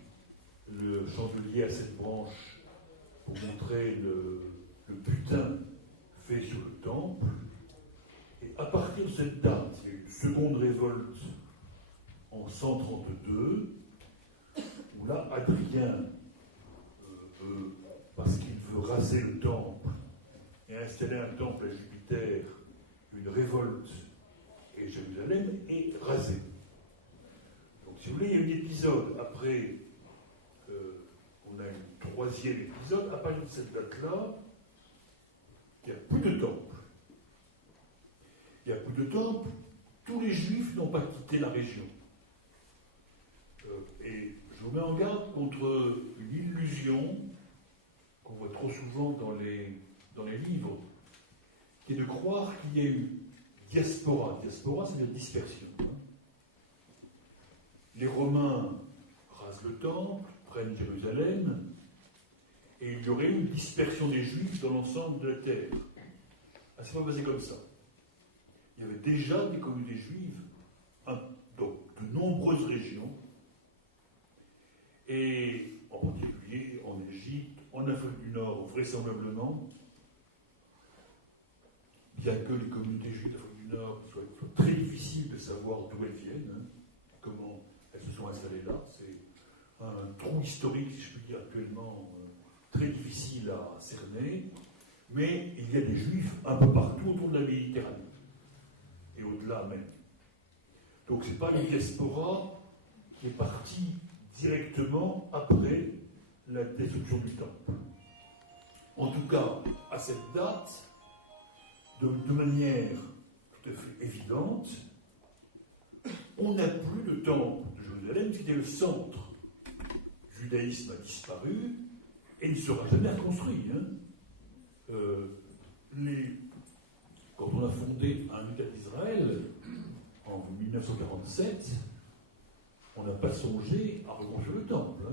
le chandelier à 7 branches pour montrer le butin fait sur le temple. Et à partir de cette date, il y a eu une seconde révolte en 132, où là, Adrien, parce qu'il veut raser le temple et installer un temple à Jupiter, une révolte, et Jérusalem est rasée. Donc, si vous voulez, il y a un épisode après, on a un troisième épisode, à partir de cette date-là, il n'y a plus de temple. Il n'y a plus de temple, tous les Juifs n'ont pas quitté la région. Et je vous mets en garde contre une illusion qu'on voit trop souvent dans les livres, qui est de croire qu'il y a eu diaspora. Diaspora, c'est la dispersion. Les Romains rasent le temple, prennent Jérusalem, et il y aurait eu une dispersion des Juifs dans l'ensemble de la terre. Ah, c'est pas passé comme ça. Il y avait déjà des communautés juives dans de nombreuses régions, et en particulier en Égypte, en Afrique du Nord, vraisemblablement, bien que les communautés juives d'Afrique du Nord soient très difficiles de savoir d'où elles viennent, comment elles se sont installées là. C'est un trou historique, si je puis dire, actuellement très difficile à cerner, mais il y a des juifs un peu partout autour de la Méditerranée, et au-delà même. Donc ce n'est pas une diaspora qui est partie directement après la destruction du temple. En tout cas, à cette date, de manière tout à fait évidente, on n'a plus de temple de Jérusalem, qui était le centre. Le judaïsme a disparu et ne sera jamais reconstruit. Quand on a fondé un État d'Israël en 1947, on n'a pas songé à reconstruire le temple.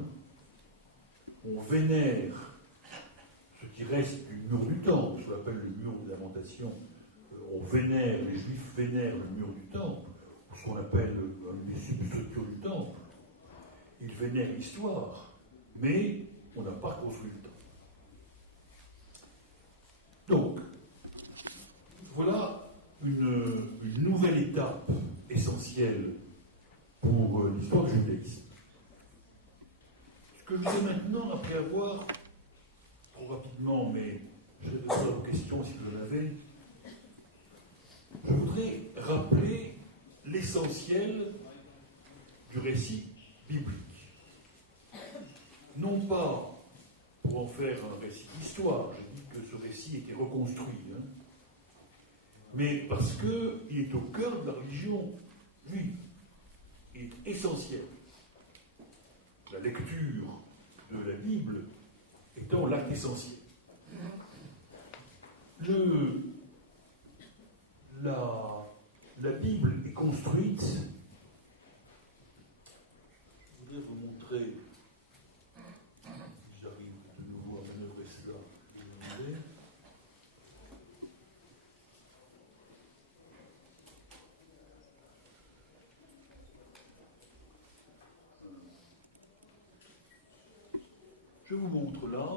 On vénère ce qui reste du mur du temple, ce qu'on appelle le mur de lamentation les Juifs vénèrent le mur du temple, ou ce qu'on appelle une des substructures du temple. Ils vénèrent l'histoire, mais on n'a pas construit le temple. Donc, voilà une nouvelle étape essentielle pour l'histoire du judaïsme. Ce que je vais maintenant, après avoir, trop rapidement, mais je vais répondre à vos questions si vous en avez, je voudrais rappeler l'essentiel du récit biblique. Non pas pour en faire un récit d'histoire, j'ai dit que ce récit était reconstruit, mais parce qu'il est au cœur de la religion juive. Il est essentiel. La lecture de la Bible étant l'acte essentiel. La Bible est construite. Je voudrais vous montrer, si j'arrive de nouveau à manœuvrer cela, je vous montre là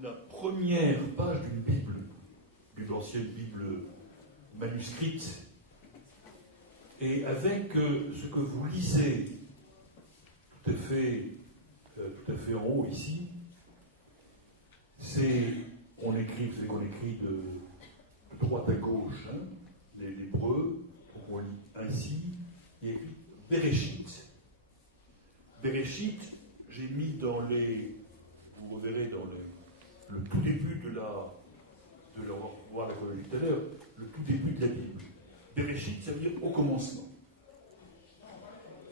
la première page d'une Bible, d'une ancienne Bible manuscrite, et avec ce que vous lisez tout à fait en haut ici, on écrit de droite à gauche, l'hébreu, on lit ainsi, il est écrit Bereshit. Bereshit, j'ai mis vous reverrez dans le tout début on va voir la chronologie tout à l'heure, le tout début de la Bible. Bereshit, ça veut dire au commencement.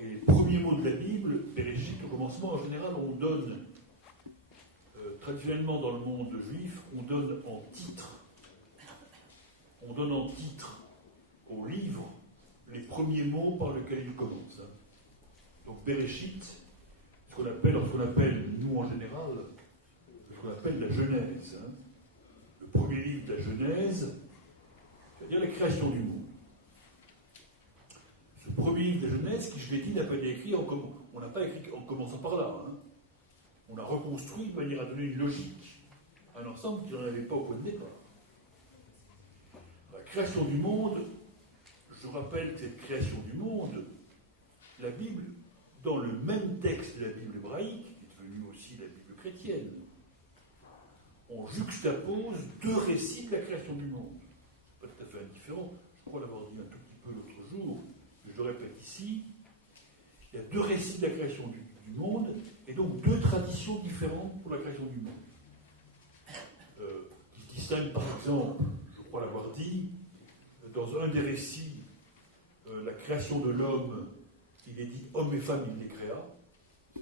Et les premiers mots de la Bible, Bereshit, au commencement, en général, on donne, traditionnellement dans le monde juif, on donne en titre au livre les premiers mots par lesquels il commence. Donc Bereshit, ce qu'on appelle, nous en général, ce qu'on appelle la Genèse. Le premier livre de la Genèse, c'est-à-dire la création du monde. Ce premier livre de la Genèse, qui, je l'ai dit, n'a pas été écrit on n'a pas écrit en commençant par là. On l'a reconstruit de manière à donner une logique, un ensemble qui n'en avait pas au point de départ. La création du monde, je rappelle que cette création du monde, la Bible, dans le même texte de la Bible hébraïque, qui est devenue aussi la Bible chrétienne, on juxtapose deux récits de la création du monde. Pas tout à fait indifférent, je crois l'avoir dit un tout petit peu l'autre jour, mais je le répète ici, il y a deux récits de la création du monde, et donc deux traditions différentes pour la création du monde. Qui se distinguent par exemple, je crois l'avoir dit, dans un des récits, la création de l'homme, il est dit homme et femme, il les créa.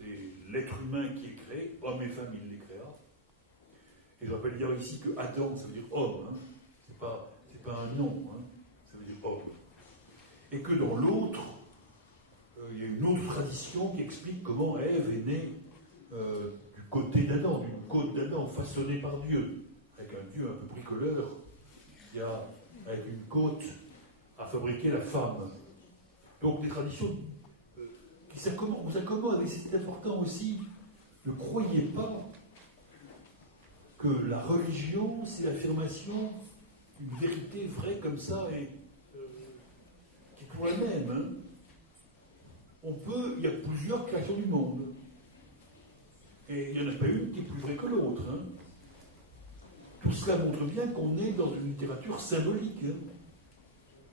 C'est l'être humain qui est créé, homme et femme, il les créa. Et je rappelle dire ici que Adam, ça veut dire homme, c'est pas un nom, ça veut dire homme. Et que dans l'autre, il y a une autre tradition qui explique comment Ève est née du côté d'Adam, d'une côte d'Adam façonnée par Dieu, avec un Dieu un peu bricoleur qui a, avec une côte, a fabriqué la femme. Donc des traditions qui s'accommodent, et c'est important aussi, ne croyez pas que la religion, c'est l'affirmation d'une vérité vraie comme ça, et qui est pour elle-même. Il y a plusieurs créations du monde. Et il n'y en a pas une qui est plus vraie que l'autre. Tout cela montre bien qu'on est dans une littérature symbolique,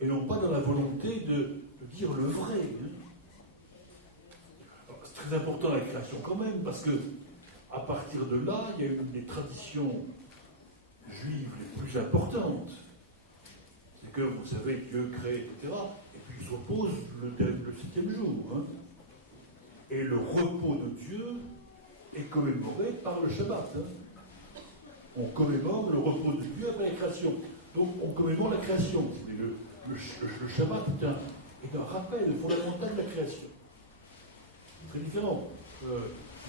et non pas dans la volonté de dire le vrai. Alors, c'est très important la création quand même, parce que à partir de là, il y a une des traditions juives les plus importantes. C'est que, vous savez, Dieu crée, etc. Et puis il s'oppose le 7e jour. Et le repos de Dieu est commémoré par le Shabbat. On commémore le repos de Dieu après la création. Donc on commémore la création. Le Shabbat est un rappel fondamental de la création. C'est très différent.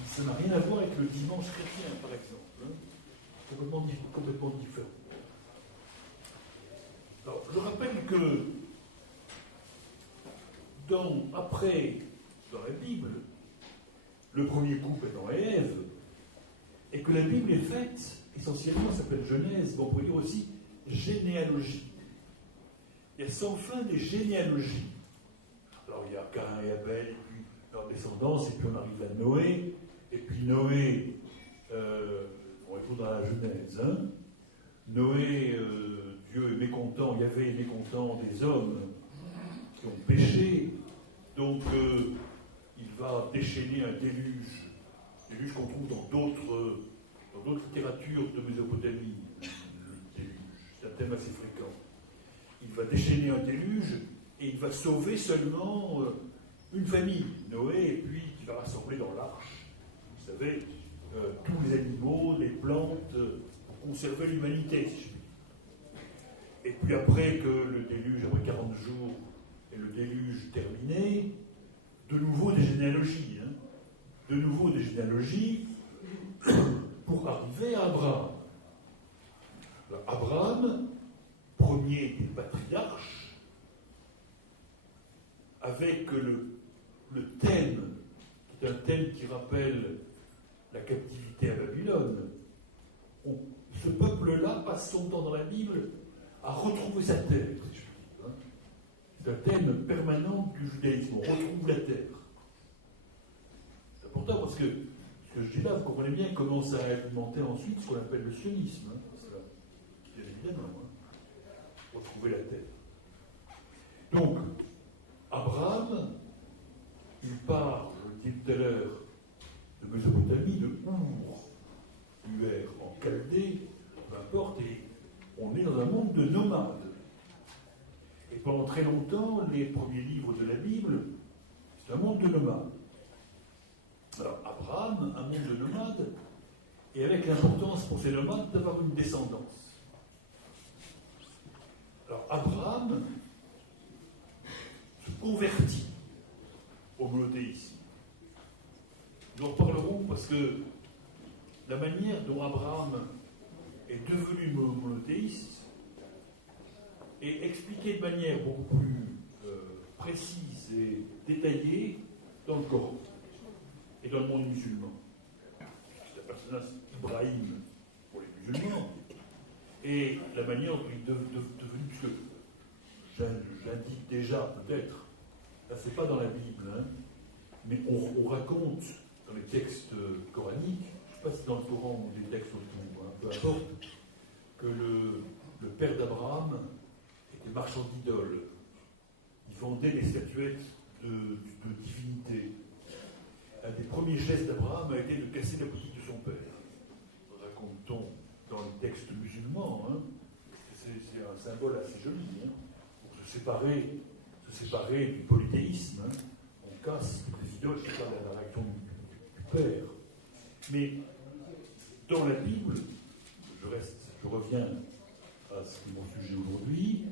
Ça n'a rien à voir avec le dimanche chrétien, par exemple. complètement différent. Alors, je rappelle que dans la Bible, le premier couple étant Ève, et que la Bible est faite, essentiellement, ça s'appelle Genèse, mais on pourrait dire aussi généalogie. Il y a sans fin des généalogies. Alors il y a Caïn et Abel, et puis leur descendance, et puis on arrive à Noé, et puis Noé, on est toujours dans la Genèse, hein. Noé, Dieu est mécontent, Yahvé est mécontent des hommes qui ont péché, donc il va déchaîner un déluge qu'on trouve dans d'autres littératures de Mésopotamie. Le déluge, c'est un thème assez fréquent. Il va déchaîner un déluge et il va sauver seulement une famille, Noé, et puis il va rassembler dans l'arche, vous savez, tous les animaux, les plantes, pour conserver l'humanité, si je puis dire. Et puis après que le déluge, après 40 jours, et le déluge terminé, de nouveau des généalogies, hein, de nouveau des généalogies pour arriver à Abraham. Alors, Abraham, premier des patriarches, avec le thème, qui est un thème qui rappelle la captivité à Babylone. Ce peuple-là passe son temps dans la Bible à retrouver sa terre. C'est un thème permanent du judaïsme. On retrouve la terre. C'est important parce que ce que je dis là, vous comprenez bien, commence à alimenter ensuite ce qu'on appelle le sionisme. Hein, qui est évidemment retrouver la terre. Donc, Abraham, il part, je le disais tout à l'heure, de Mésopotamie, de Ur en Chaldée, peu importe, et on est dans un monde de nomades. Et pendant très longtemps, les premiers livres de la Bible, c'est un monde de nomades. Alors, Abraham, un monde de nomades, et avec l'importance pour ces nomades d'avoir une descendance. Alors, Abraham se convertit au monothéisme. Nous en reparlerons parce que la manière dont Abraham est devenu monothéiste est expliquée de manière beaucoup plus précise et détaillée dans le Coran et dans le monde musulman. C'est un personnage Ibrahim pour les musulmans, et la manière dont il est devenu, puisque j'indique déjà peut-être, là c'est pas dans la Bible, hein, mais on raconte dans les textes coraniques, je ne sais pas si dans le Coran ou des textes autour, hein, peu importe, que le père d'Abraham était marchand d'idoles. Il vendait des statuettes de divinités. Un des premiers gestes d'Abraham a été de casser la boutique de son père. Raconte-t-on dans les textes musulmans, hein, c'est un symbole assez joli, hein, pour se séparer du polythéisme. Hein, on casse les idoles, c'est pas la réaction du père. Mais dans la Bible, je reviens à ce qui est mon sujet aujourd'hui,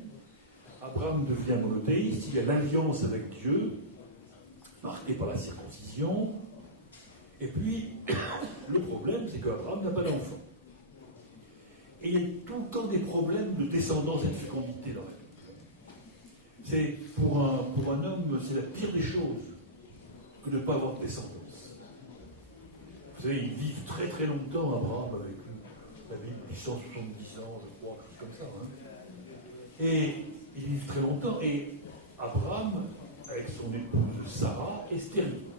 Abraham devient monothéiste, il y a l'alliance avec Dieu, marquée par la circoncision, et puis le problème, c'est qu'Abraham n'a pas d'enfant. Et il y a tout le temps des problèmes de descendance et de fécondité dans la vie. C'est pour un homme, c'est la pire des choses que de ne pas avoir de descendance. Vous savez, ils vivent très très longtemps, Abraham, avec la Bible, 870 ans, je crois, quelque chose comme ça. Hein. Et ils vivent très longtemps, et Abraham, avec son épouse Sarah, est stérile.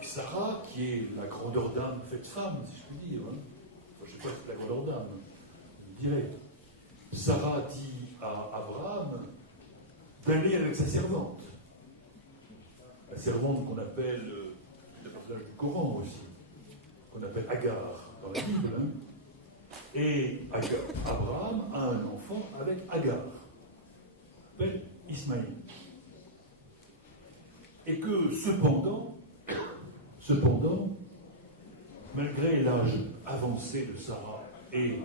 Et Sarah, qui est la grandeur d'âme faite femme, si je puis dire, hein. Enfin, je ne sais pas si c'est la grandeur d'âme, je dirais. Sarah dit à Abraham d'aller avec sa servante. La servante qu'on appelle, le personnage du Coran aussi, qu'on appelle Agar dans la Bible. Hein. Et Abraham a un enfant avec Agar, qu'on appelle Ismaïl. Et que cependant, malgré l'âge avancé de Sarah et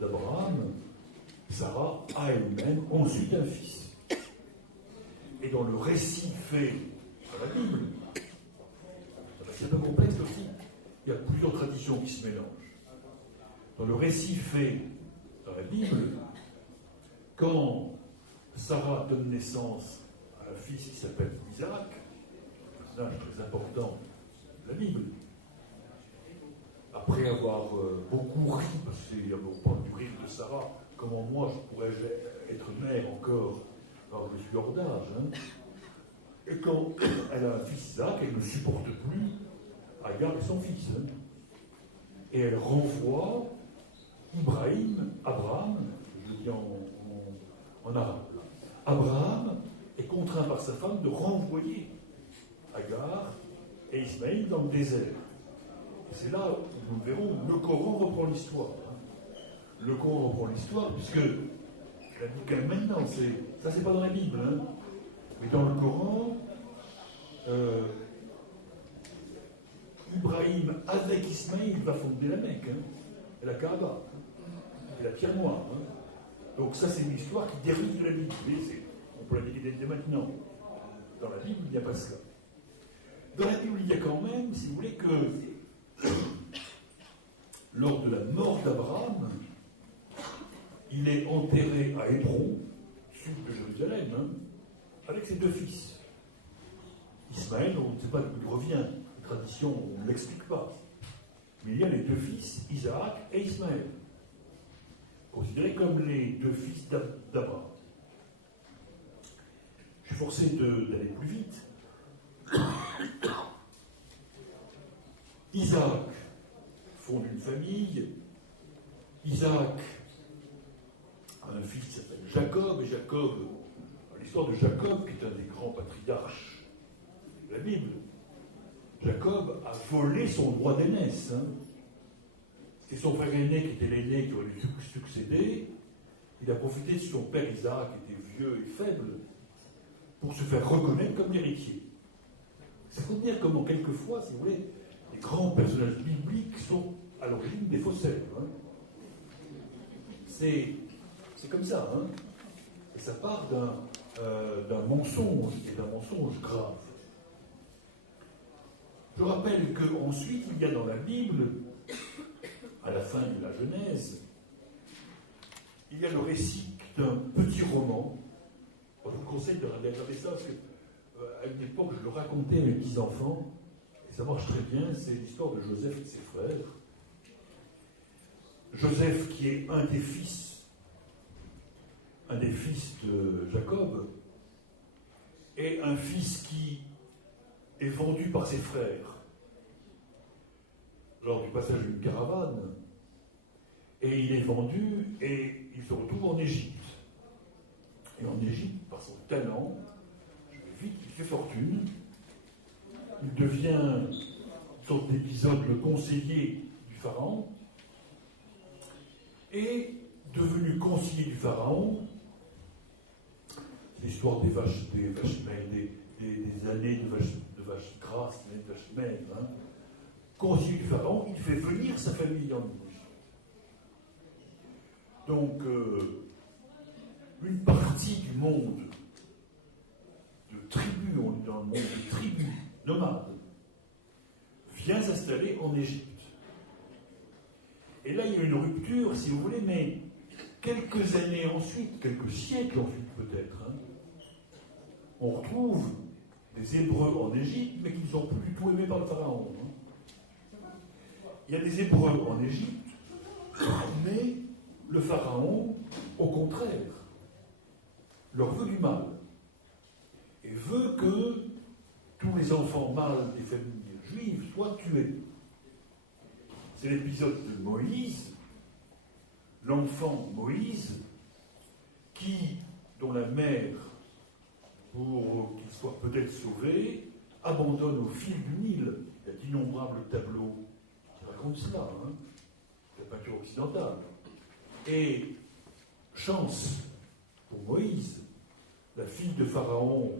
d'Abraham, Sarah a elle-même ensuite un fils. Et dans le récit fait dans la Bible, c'est un peu complexe aussi, il y a plusieurs traditions qui se mélangent. dans le récit fait dans la Bible, quand Sarah donne naissance à un fils qui s'appelle Isaac, un personnage très important de la Bible, après avoir beaucoup ri, parce qu'on parle du rire de Sarah, comment moi je pourrais être mère encore, alors je suis hors d'âge, hein. Et quand elle a un fils Isaac, elle ne supporte plus Agar et son fils. Hein. Et elle renvoie Abraham, je le dis en arabe. Abraham est contraint par sa femme de renvoyer Agar et Ismaël dans le désert. Et c'est là où nous verrons le Coran reprend l'histoire. Le Coran reprend l'histoire, puisque, je la dis quand même maintenant, ça c'est pas dans la Bible, hein, mais dans le Coran, Ibrahim, avec Ismaël, va fonder la Mecque, hein, et la Kaaba, et la pierre noire. Hein. Donc ça, c'est une histoire qui dérive de la Bible. On peut la dire dès maintenant. Dans la Bible, il n'y a pas cela. Dans la Bible, il y a quand même, si vous voulez, que lors de la mort d'Abraham, il est enterré à Hébron, sud de Jérusalem, hein, avec ses 2 fils. Ismaël, on ne sait pas d'où il revient, la tradition, on ne l'explique pas. Mais il y a les 2 fils, Isaac et Ismaël, considérés comme les 2 fils d'Abraham. Je suis forcé d'aller plus vite. Isaac fonde une famille. Isaac a un fils qui s'appelle Jacob, et Jacob, l'histoire de Jacob, qui est un des grands patriarches de la Bible, Jacob a volé son droit d'aînesse. Hein. C'est son frère aîné qui était l'aîné qui aurait dû succéder. Il a profité de son père Isaac, qui était vieux et faible, pour se faire reconnaître comme l'héritier. C'est pour dire comment, quelquefois, si vous voulez, les grands personnages bibliques sont à l'origine des faussaires. Hein. C'est comme ça. Hein. Et ça part d'un mensonge, et d'un mensonge grave. Je rappelle qu'ensuite, il y a dans la Bible, à la fin de la Genèse, il y a le récit d'un petit roman. Je vous conseille de regarder ça, parce qu'à une époque, je le racontais à mes petits-enfants, et ça marche très bien, c'est l'histoire de Joseph et de ses frères. Joseph, qui est un des fils de Jacob, est un fils qui est vendu par ses frères lors du passage d'une caravane, et il est vendu et il se retrouve en Égypte. Et en Égypte, par son talent, vite, il fait fortune, il devient, une sorte d'épisode, le conseiller du pharaon, et devenu conseiller du pharaon, c'est l'histoire des vaches maigres, des années de vaches grasses, des vaches maigres. Hein. Conseiller du pharaon, il fait venir sa famille en Égypte. Donc, une partie du monde de tribus, on est dans le monde de tribus nomades, vient s'installer en Égypte. Et là, il y a une rupture, si vous voulez, mais quelques années ensuite, quelques siècles ensuite peut-être, hein, on retrouve des Hébreux en Égypte, mais qui ne sont plus du tout aimés par le pharaon. Hein. Il y a des Hébreux en Égypte, mais le pharaon, au contraire, leur veut du mal. Et veut que tous les enfants mâles des familles juives soient tués. C'est l'épisode de Moïse, l'enfant Moïse, dont la mère, pour qu'il soit peut-être sauvé, abandonne au fil du Nil. Il y a d'innombrables tableaux qui racontent cela, hein, la peinture occidentale. Et chance pour Moïse, la fille du pharaon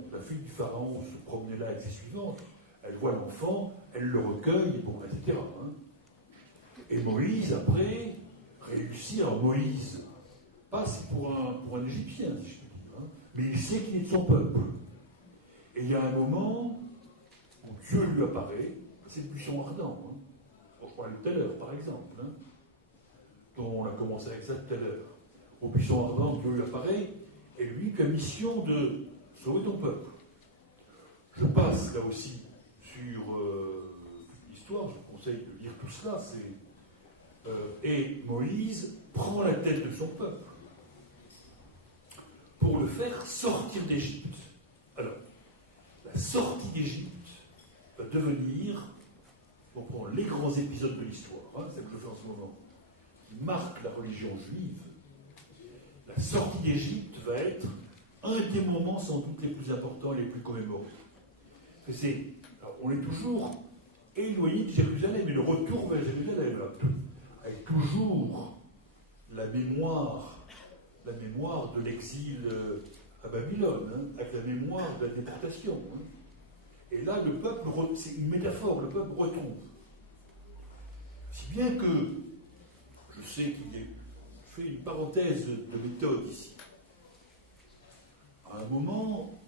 se promenait là avec ses suivantes, elle voit l'enfant, elle le recueille, bon, etc. Hein. Et Moïse, après, réussit. Alors Moïse passe pour un Égyptien, si je puis dire, hein, mais il sait qu'il est de son peuple. Et il y a un moment où Dieu lui apparaît, c'est le buisson ardent. Hein. Je parlais tout à l'heure, par exemple. Hein. dont on a commencé avec ça tout à l'heure, au buisson ardent, Dieu lui apparaît, et lui qui a mission de sauver ton peuple. Je passe là aussi sur l'histoire, je vous conseille de lire tout cela, et Moïse prend la tête de son peuple pour le faire sortir d'Égypte. Alors, la sortie d'Égypte va devenir, on prend les grands épisodes de l'histoire, c'est ce que je fais en ce moment, qui marquent la religion juive. La sortie d'Égypte va être un des moments sans doute les plus importants et les plus commémorés. Alors, on est toujours éloigné de Jérusalem, mais le retour vers Jérusalem, là, avec toujours la mémoire de l'exil à Babylone, avec la mémoire de la déportation. Et là, le peuple, c'est une métaphore, le peuple retombe. Si bien que, je sais qu'il est, je fais une parenthèse de méthode ici. À un moment,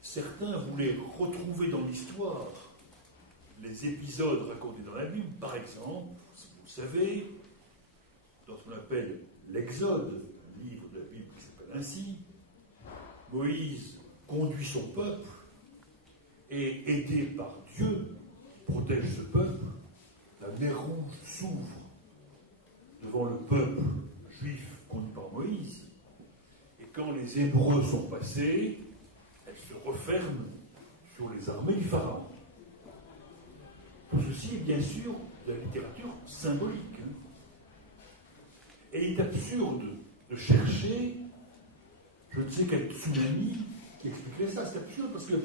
certains voulaient retrouver dans l'histoire les épisodes racontés dans la Bible. Par exemple, vous savez, dans ce qu'on appelle l'Exode, le livre de la Bible qui s'appelle ainsi, Moïse conduit son peuple et, aidé par Dieu, protège ce peuple. La mer Rouge s'ouvre devant le peuple juif conduit par Moïse. Et quand les Hébreux sont passés, elle se referme sur les armées du Pharaon. Tout ceci est bien sûr de la littérature symbolique. Et il est absurde de chercher, je ne sais quel tsunami qui expliquerait ça. C'est absurde parce que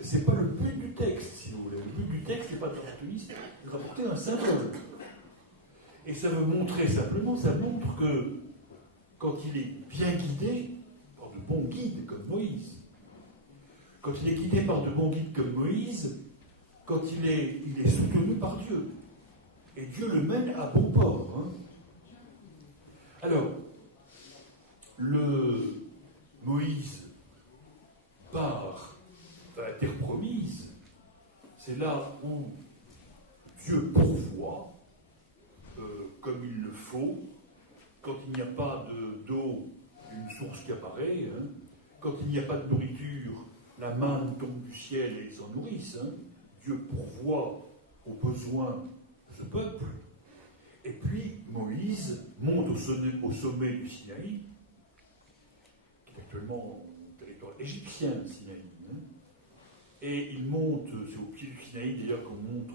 ce n'est pas le but du texte, si vous voulez. Le but du texte, ce n'est pas de rapporter un symbole. Et ça veut montrer simplement, ça montre que quand il est bien guidé par de bons guides comme Moïse, quand il est guidé par de bons guides comme Moïse, quand il est soutenu par Dieu. Et Dieu le mène à bon port. Alors, le Moïse part à la terre promise, c'est là où Dieu pourvoit comme il le faut, quand il n'y a pas d'eau, une source qui apparaît, quand il n'y a pas de nourriture, la manne tombe du ciel et ils s'en nourrissent. Dieu pourvoit aux besoins de ce peuple. Et puis Moïse monte au sommet du Sinaï, qui est actuellement le territoire égyptien du Sinaï. Et il monte, c'est au pied du Sinaï d'ailleurs qu'on montre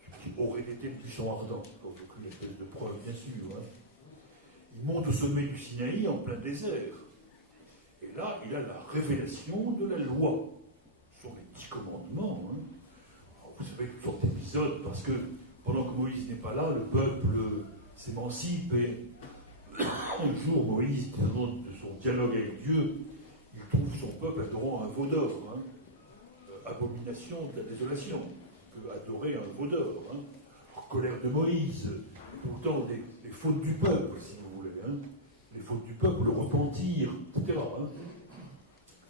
ce qui aurait été le buisson ardent, donc une espèce de preuve bien sûr. Il monte au sommet du Sinaï en plein désert. Et là, il a la révélation de la loi. Ce sont les 10 commandements. Alors, vous savez, toutes sortes d'épisodes, parce que pendant que Moïse n'est pas là, le peuple s'émancipe et un jour, Moïse, dans de son dialogue avec Dieu, il trouve son peuple adorant un veau d'or. Abomination de la désolation. Il peut adorer un veau d'or. Colère de Moïse, tout le temps les fautes du peuple, si vous voulez. Les fautes du peuple, le repentir, etc.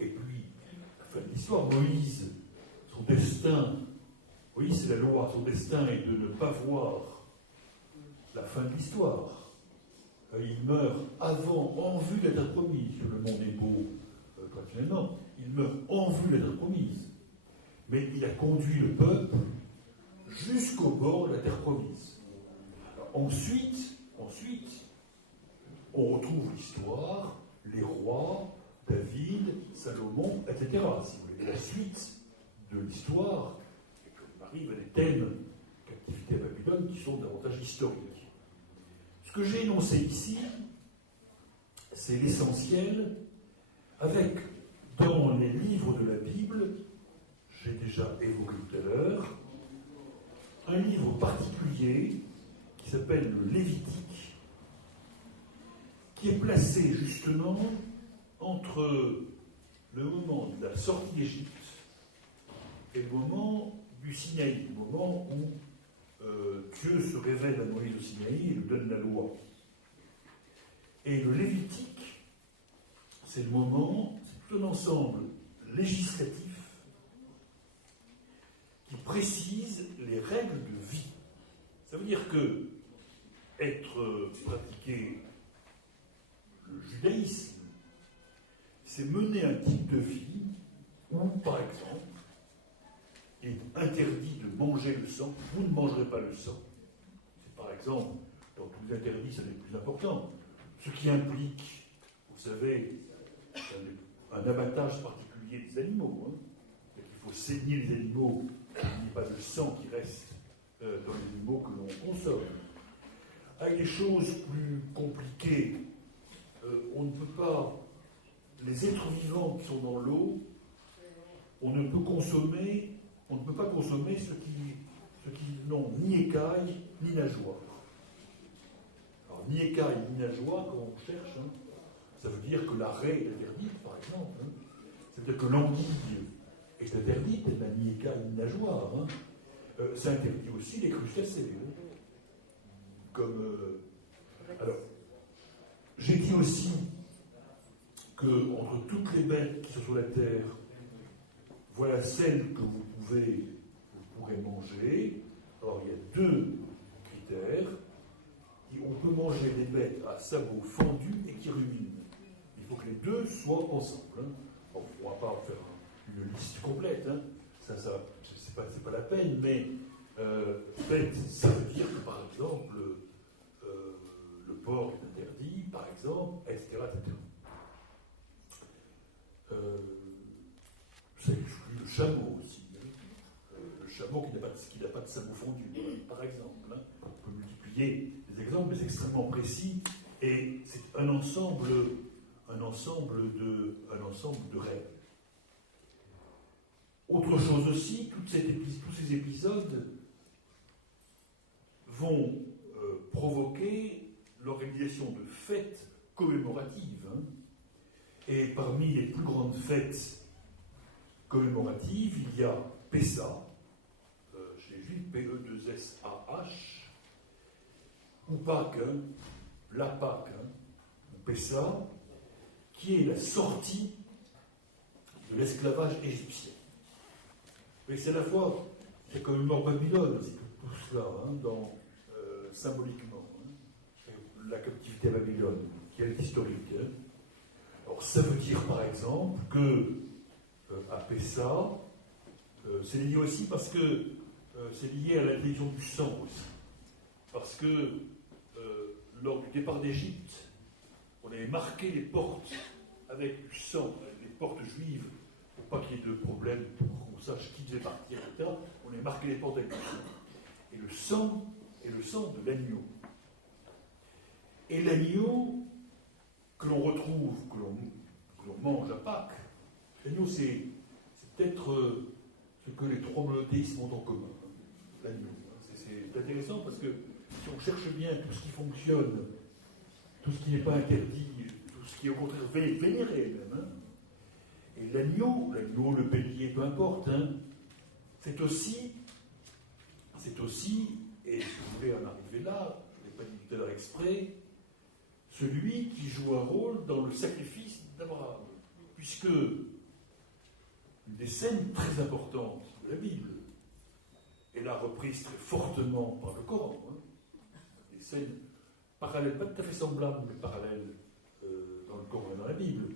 Et puis, la fin de l'histoire, Moïse, son destin, Moïse c'est la loi, son destin est de ne pas voir la fin de l'histoire. Il meurt en vue de la terre promise. Le monde est beau, traditionnellement. Il meurt en vue de la terre promise. Mais il a conduit le peuple jusqu'au bord de la terre promise. Alors, ensuite, on retrouve l'histoire, les rois, David, Salomon, etc. Si vous voulez. La suite de l'histoire, et qu'on arrive à des thèmes captivité à Babylone qui sont davantage historiques. Ce que j'ai énoncé ici, c'est l'essentiel, avec, dans les livres de la Bible, j'ai déjà évoqué tout à l'heure, un livre particulier qui s'appelle le Lévitique, qui est placé justement entre le moment de la sortie d'Égypte et le moment du Sinaï, le moment où Dieu se révèle à Moïse au Sinaï et lui donne la loi. Et le Lévitique, c'est le moment, c'est tout un ensemble législatif qui précise les règles de vie. Ça veut dire que être pratiqué le judaïsme, c'est mener un type de vie où, par exemple, il est interdit de manger le sang, vous ne mangerez pas le sang. C'est par exemple, dans tous les interdits, c'est les plus importants. Ce qui implique, vous savez, un abattage particulier des animaux. Hein. Il faut saigner les animaux, il n'y a pas de sang qui reste dans les animaux que l'on consomme. Avec des choses plus compliquées, on ne peut pas, les êtres vivants qui sont dans l'eau, on ne peut pas consommer ceux qui n'ont ni écailles ni nageoires. Alors, ni écailles ni nageoires, quand on cherche, hein, ça veut dire que la raie est interdite, par exemple. Hein. Ça veut dire que l'anguille est interdite, elle n'a ni écailles ni nageoires. Hein. Ça interdit aussi les crustacés. Hein. Alors, j'ai dit aussi que entre toutes les bêtes qui sont sur la terre, voilà celle que vous pourrez manger. Alors, il y a deux critères. On peut manger des bêtes à sabots fendus et qui ruminent. Il faut que les deux soient ensemble. Hein. Bon, on ne va pas en faire une liste complète. Hein. Ça c'est pas la peine, mais bête, ça veut dire que, par exemple, le porc est interdit, par exemple, etc. etc. Ça exclut le chameau aussi. Hein. Le chameau qui n'a pas de sabot fondu, par exemple. Hein. On peut multiplier les exemples, mais c'est extrêmement précis et c'est un ensemble de règles. Autre chose aussi, tous ces épisodes vont provoquer l'organisation de fêtes commémoratives. Hein. Et parmi les plus grandes fêtes commémoratives, il y a Pessah, chez les Juifs, P-E-2-S-A-H, ou Pâques, hein, la Pâques, hein, ou Pessah, qui est la sortie de l'esclavage égyptien. Mais c'est à la fois, c'est comme une mort Babylone, c'est tout cela, hein, symboliquement, hein, la captivité à Babylone, qui est historique. Hein. Alors ça veut dire par exemple que à Pessah, c'est lié aussi parce que c'est lié à l'interdiction du sang aussi. Parce que lors du départ d'Égypte, on avait marqué les portes avec du sang, les portes juives, pour pas qu'il y ait de problème, pour qu'on sache qui devait partir, etc. On avait marqué les portes avec du sang. Et le sang est le sang de l'agneau. Et l'agneau que l'on retrouve, que l'on mange à Pâques, l'agneau c'est peut-être ce que les trois monothéismes ont en commun. L'agneau. C'est intéressant parce que si on cherche bien tout ce qui fonctionne, tout ce qui n'est pas interdit, tout ce qui est au contraire vénéré même, hein, et l'agneau, le bélier, peu importe, hein, c'est aussi, et je voulais en arriver là, je ne l'ai pas dit tout à l'heure exprès, celui qui joue un rôle dans le sacrifice d'Abraham. Puisque une des scènes très importantes de la Bible, et là reprise très fortement par le Coran, hein, des scènes parallèles, pas tout à fait semblables, mais parallèles dans le Coran et dans la Bible,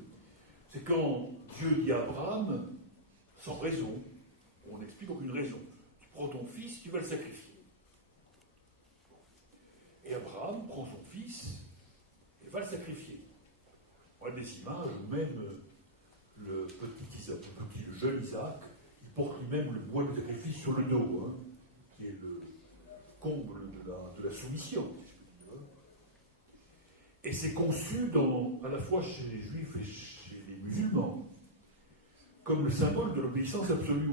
c'est quand Dieu dit à Abraham, sans raison, on explique aucune raison, tu prends ton fils, tu vas le sacrifier. Et Abraham prend son fils, va le sacrifier. On a des images où même le jeune Isaac, il porte lui-même le bois de sacrifice sur le dos, hein, qui est le comble de la soumission. Et c'est conçu à la fois chez les Juifs et chez les musulmans comme le symbole de l'obéissance absolue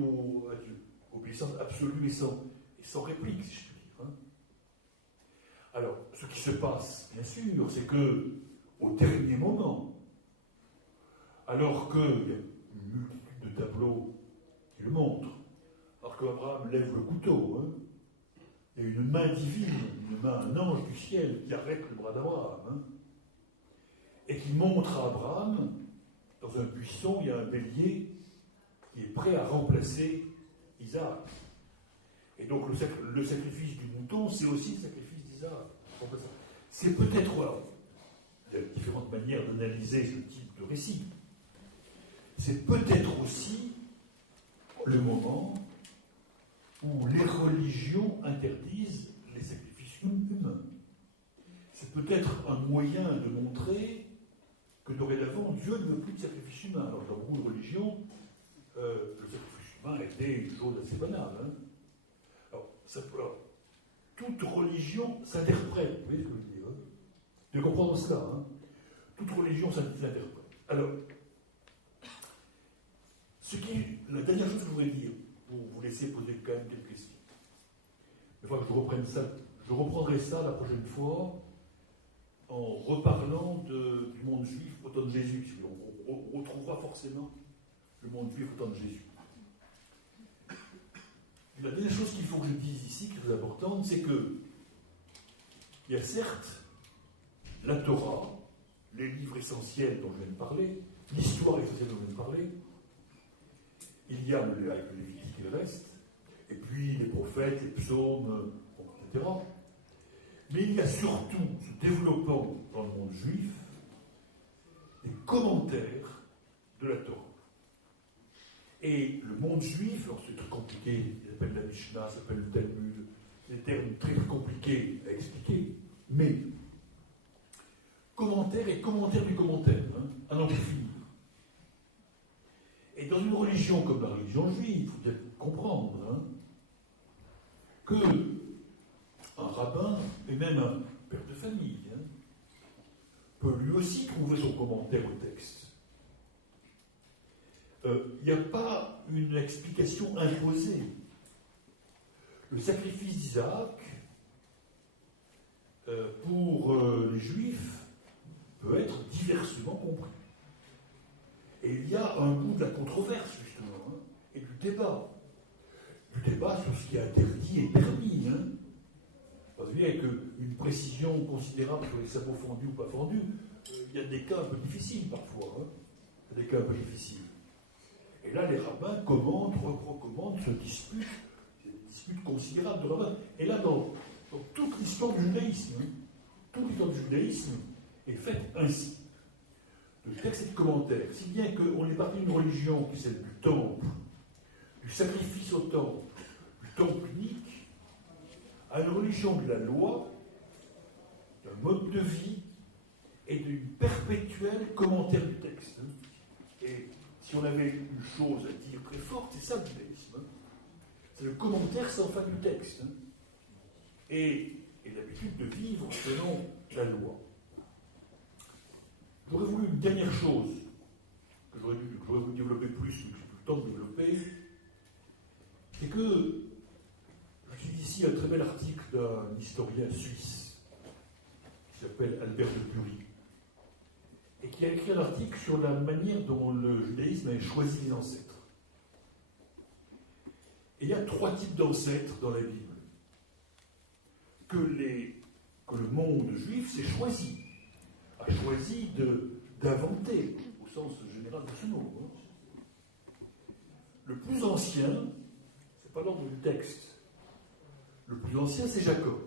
à Dieu. Obéissance absolue et sans réplique, si je puis dire. Hein. Alors, ce qui se passe, bien sûr, c'est que, au dernier moment, alors qu'il y a une multitude de tableaux qui le montrent, alors qu'Abraham lève le couteau, hein, il y a une main divine, un ange du ciel qui arrête le bras d'Abraham, hein, et qui montre à Abraham, dans un buisson, il y a un bélier qui est prêt à remplacer Isaac. Et donc le sacrifice du mouton, c'est aussi le sacrifice d'Isaac. C'est peut-être, voilà, il y a différentes manières d'analyser ce type de récit. C'est peut-être aussi le moment où les religions interdisent les sacrifices humains. C'est peut-être un moyen de montrer que dorénavant, Dieu ne veut plus de sacrifices humains. Alors, dans beaucoup de religions, le sacrifice humain était une chose assez banale. Hein. Alors, toute religion s'interprète, vous voyez ce que je veux dire, hein, de comprendre cela. Hein. Toute religion s'interprète. Alors, la dernière chose que je voudrais dire, pour vous laisser poser quand même quelques questions, une fois que je reprenne ça, je reprendrai ça la prochaine fois en reparlant du monde juif au temps de Jésus. On retrouvera forcément le monde juif au temps de Jésus. La dernière chose qu'il faut que je dise ici, qui est très importante, c'est que il y a certes la Torah, les livres essentiels dont je viens de parler, l'histoire essentielle dont je viens de parler, il y a le Lévitique et le reste, et puis les prophètes, les psaumes, etc. Mais il y a surtout, se développant dans le monde juif, des commentaires de la Torah. Et le monde juif, alors c'est très compliqué, il s'appelle la Mishnah, ça s'appelle le Talmud, des termes très compliqués à expliquer, mais commentaire et commentaire du commentaire, hein, à n'en plus finir. Et dans une religion comme la religion juive, il faut bien comprendre hein, que un rabbin, et même un père de famille, hein, peut lui aussi trouver son commentaire au texte. Il n'y a pas une explication imposée. Le sacrifice d'Isaac, pour les Juifs, peut être diversement compris. Et il y a un bout de la controverse, justement, hein, et du débat. Du débat sur ce qui est interdit et permis. Hein. Vous voyez, avec une précision considérable sur les sabots fendus ou pas fendus, il y a des cas un peu difficiles parfois. Hein. Il y a des cas un peu difficiles. Et là, les rabbins commandent, recommandent, se disputent. C'est des disputes considérables de rabbins. Et là, dans toute l'histoire du judaïsme, hein, toute l'histoire du judaïsme est faite ainsi. De textes et de commentaires. Si bien qu'on est parti d'une religion qui est celle du temple, du sacrifice au temple, du temple unique, à une religion de la loi, d'un mode de vie et d'une perpétuelle commentaire du texte. Et si on avait une chose à dire très forte, c'est ça le judaïsme. C'est le commentaire sans fin du texte. Et l'habitude de vivre selon la loi. J'aurais voulu une dernière chose que j'aurais voulu développer plus, mais que j'ai plus le temps de développer, c'est que je suis ici un très bel article d'un historien suisse qui s'appelle Albert de Bury et qui a écrit un article sur la manière dont le judaïsme avait choisi les ancêtres. Et il y a 3 types d'ancêtres dans la Bible que le monde juif s'est choisi. A choisi d'inventer, au sens général de ce mot. Hein. Le plus ancien, c'est pas l'ordre du texte. Le plus ancien, c'est Jacob.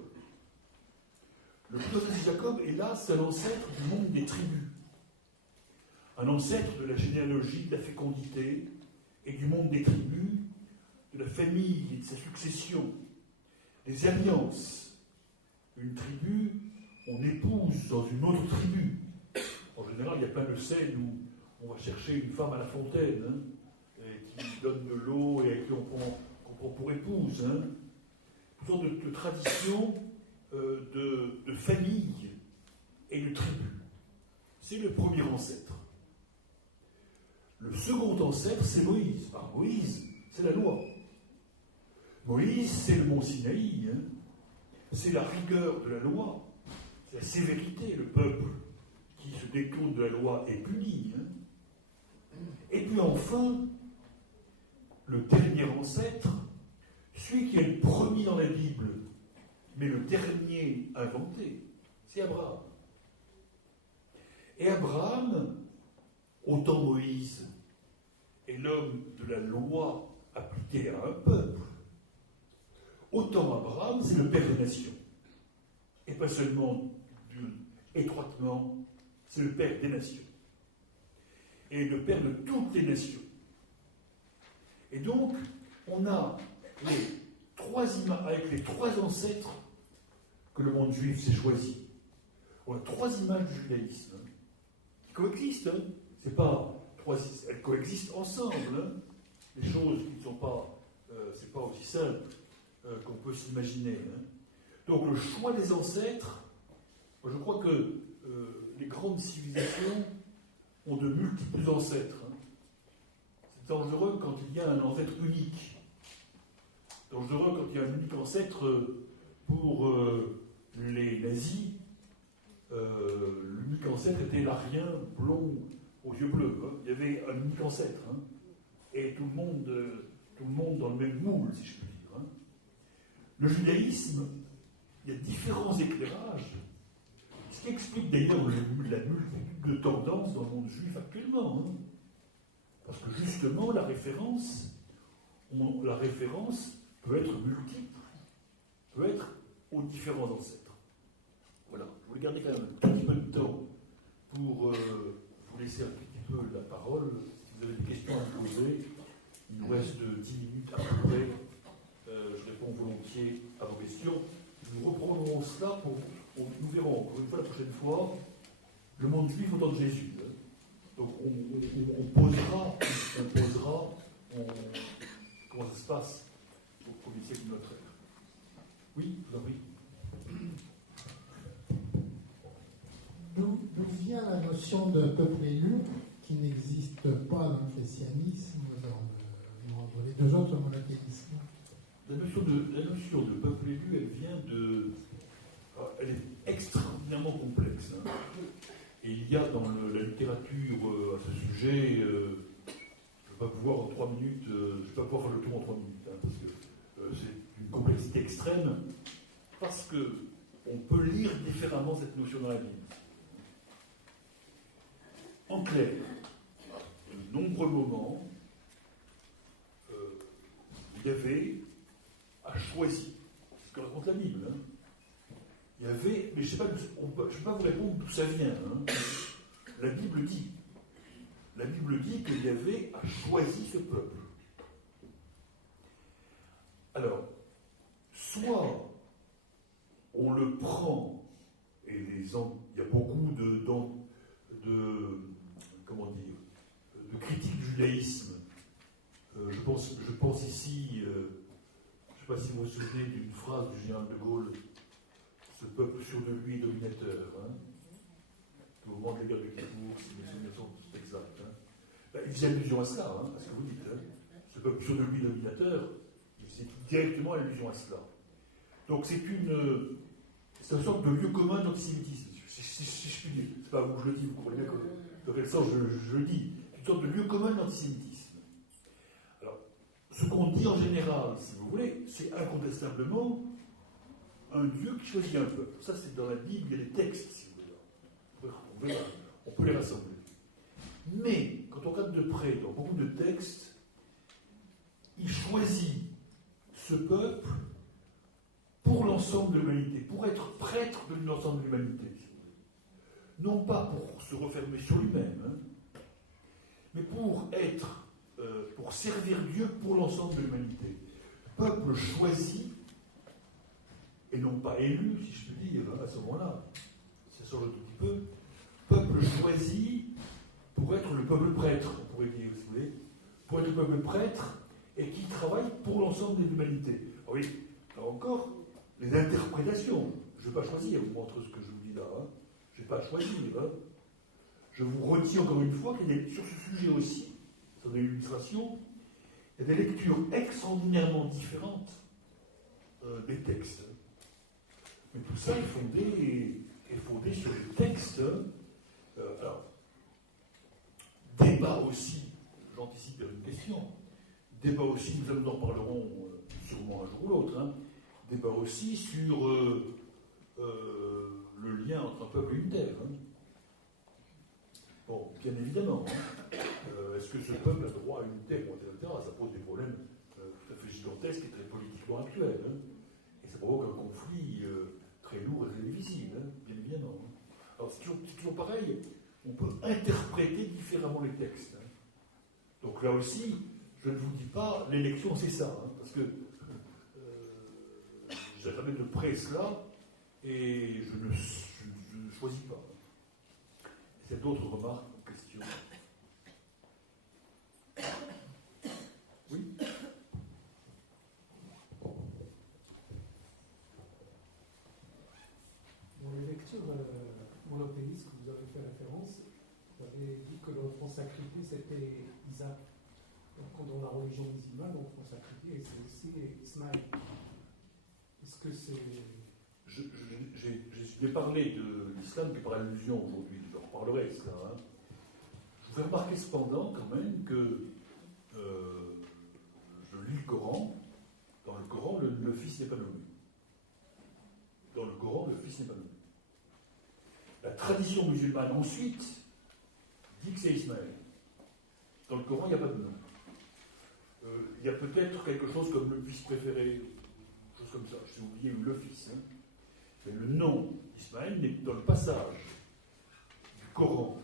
Le plus ancien, c'est Jacob, et là, c'est un ancêtre du monde des tribus. Un ancêtre de la généalogie, de la fécondité, et du monde des tribus, de la famille et de sa succession, des alliances. Une tribu, on épouse dans une autre tribu. En général, il y a plein de scènes où on va chercher une femme à la fontaine, hein, qui donne de l'eau et qui on prend pour épouse. Hein. Une sorte de tradition de famille et de tribu. C'est le premier ancêtre. Le second ancêtre, c'est Moïse. Alors, Moïse, c'est la loi. Moïse, c'est le mont Sinaï. Hein. C'est la rigueur de la loi. C'est la sévérité. Le peuple qui se détourne de la loi est puni. Hein. Et puis enfin, le dernier ancêtre, celui qui est le premier dans la Bible, mais le dernier inventé, c'est Abraham. Et Abraham, autant Moïse est l'homme de la loi appliquée à un peuple, autant Abraham, c'est le père des nations. Et pas seulement du étroitement, c'est le Père des nations. Et le Père de toutes les nations. Et donc, on a avec les trois ancêtres que le monde juif s'est choisi. On a trois images du judaïsme qui coexistent. C'est pas elles coexistent ensemble. Les choses qui ne sont pas, c'est pas aussi simple qu'on peut s'imaginer. Donc le choix des ancêtres, je crois que les grandes civilisations ont de multiples ancêtres. C'est dangereux quand il y a un ancêtre unique. Dangereux quand il y a un unique ancêtre pour les nazis. L'unique ancêtre était l'arien blond aux yeux bleus. Il y avait un unique ancêtre. Et tout le monde dans le même moule, si je puis dire. Le judaïsme, il y a différents éclairages, ce qui explique d'ailleurs la multitude de tendances dans le monde juif actuellement. Parce que justement, la référence peut être multiple, peut être aux différents ancêtres. Voilà, je voulais garder quand même un tout petit peu de temps pour vous laisser un petit peu la parole. Si vous avez des questions à me poser, il nous reste 10 minutes à peu près. Je réponds volontiers à vos questions. Nous reprendrons cela nous verrons encore une fois la prochaine fois le monde juif au temps de Jésus. Donc on posera comment ça se passe au premier siècle de notre ère. Oui, je vous en prie. D'où vient la notion de peuple élu qui n'existe pas dans le christianisme, dans les deux autres monothéismes? La notion de peuple élu, elle est extraordinairement complexe. Et il y a dans la littérature à ce sujet, je ne vais pas pouvoir en 3 minutes, je ne vais pas pouvoir faire le tour en 3 minutes, parce que c'est une complexité extrême, parce qu'on peut lire différemment cette notion dans la Bible. En clair, de nombreux moments, Yahvé a choisi, c'est ce que raconte la Bible. Il y avait, mais je ne peux pas vous répondre d'où ça vient. La Bible dit que Yahvé a choisi ce peuple. Alors, soit on le prend, et il y a beaucoup de critiques du judaïsme. Je pense ici, je ne sais pas si vous vous souvenez d'une phrase du général de Gaulle, ce peuple sûr de lui est dominateur. Au moment de la guerre de Kippour, si mes souvenirs sont exacts. Il faisait allusion à cela, à ce que vous dites. Ce peuple sûr de lui dominateur, c'est directement allusion à cela. Donc c'est une sorte de lieu commun d'antisémitisme, si je puis dire. C'est pas vous que je le dis, vous comprenez bien dans quel sens je le dis. Une sorte de lieu commun d'antisémitisme. Alors, ce qu'on dit en général, si vous voulez, c'est incontestablement un Dieu qui choisit un peuple. Ça, c'est dans la Bible, il y a des textes, si vous voulez. On peut les rassembler. Mais, quand on regarde de près, dans beaucoup de textes, il choisit ce peuple pour l'ensemble de l'humanité, pour être prêtre de l'ensemble de l'humanité. Non pas pour se refermer sur lui-même, mais pour servir Dieu pour l'ensemble de l'humanité. Peuple choisi, et non pas élu, si je puis dire, à ce moment-là, ça change un tout petit peu, peuple choisi pour être le peuple prêtre, on pourrait dire, si vous voulez, pour être le peuple prêtre, et qui travaille pour l'ensemble de l'humanité. Oui, là encore, les interprétations, je ne vais pas choisir, vous montre ce que je vous dis là, je ne vais pas choisir. Je vous redis encore une fois qu'il y a sur ce sujet aussi, sur l'illustration, il y a des lectures extraordinairement différentes des textes. Mais tout ça est fondé sur les textes. Alors, débat aussi, j'anticipe vers une question, débat aussi, nous en reparlerons sûrement un jour ou l'autre, débat aussi sur le lien entre un peuple et une terre. Bon, bien évidemment, est-ce que ce peuple a droit à une terre, etc. Ça pose des problèmes tout à fait gigantesques et très politiquement actuels. Et ça provoque un conflit très lourd et très difficile, bien évidemment. Alors c'est toujours pareil, on peut interpréter différemment les textes. Hein. Donc là aussi, je ne vous dis pas, l'élection c'est ça, hein, parce que j'avais de près cela, et je ne choisis pas. Il y a d'autres remarques ou questions? Oui? Dans les lectures monothéistes que vous avez fait référence, vous avez dit que l'enfant sacré c'était Isaac. Donc, dans la religion musulmane, l'enfant sacré et c'est aussi Ismaël. Est-ce que c'est. J'ai parlé de l'islam que par allusion aujourd'hui, je en reparlerai de cela. Hein. Je vous fais remarquer cependant quand même que je lis le Coran. Dans le Coran, le fils n'est pas nommé. Dans le Coran, le fils n'est pas nommé. La tradition musulmane ensuite dit que c'est Ismaël. Dans le Coran, il n'y a pas de nom. Il y a peut-être quelque chose comme le fils préféré, chose comme ça. J'ai oublié le fils. Hein. Mais le nom d'Ismaël n'est dans le passage du Coran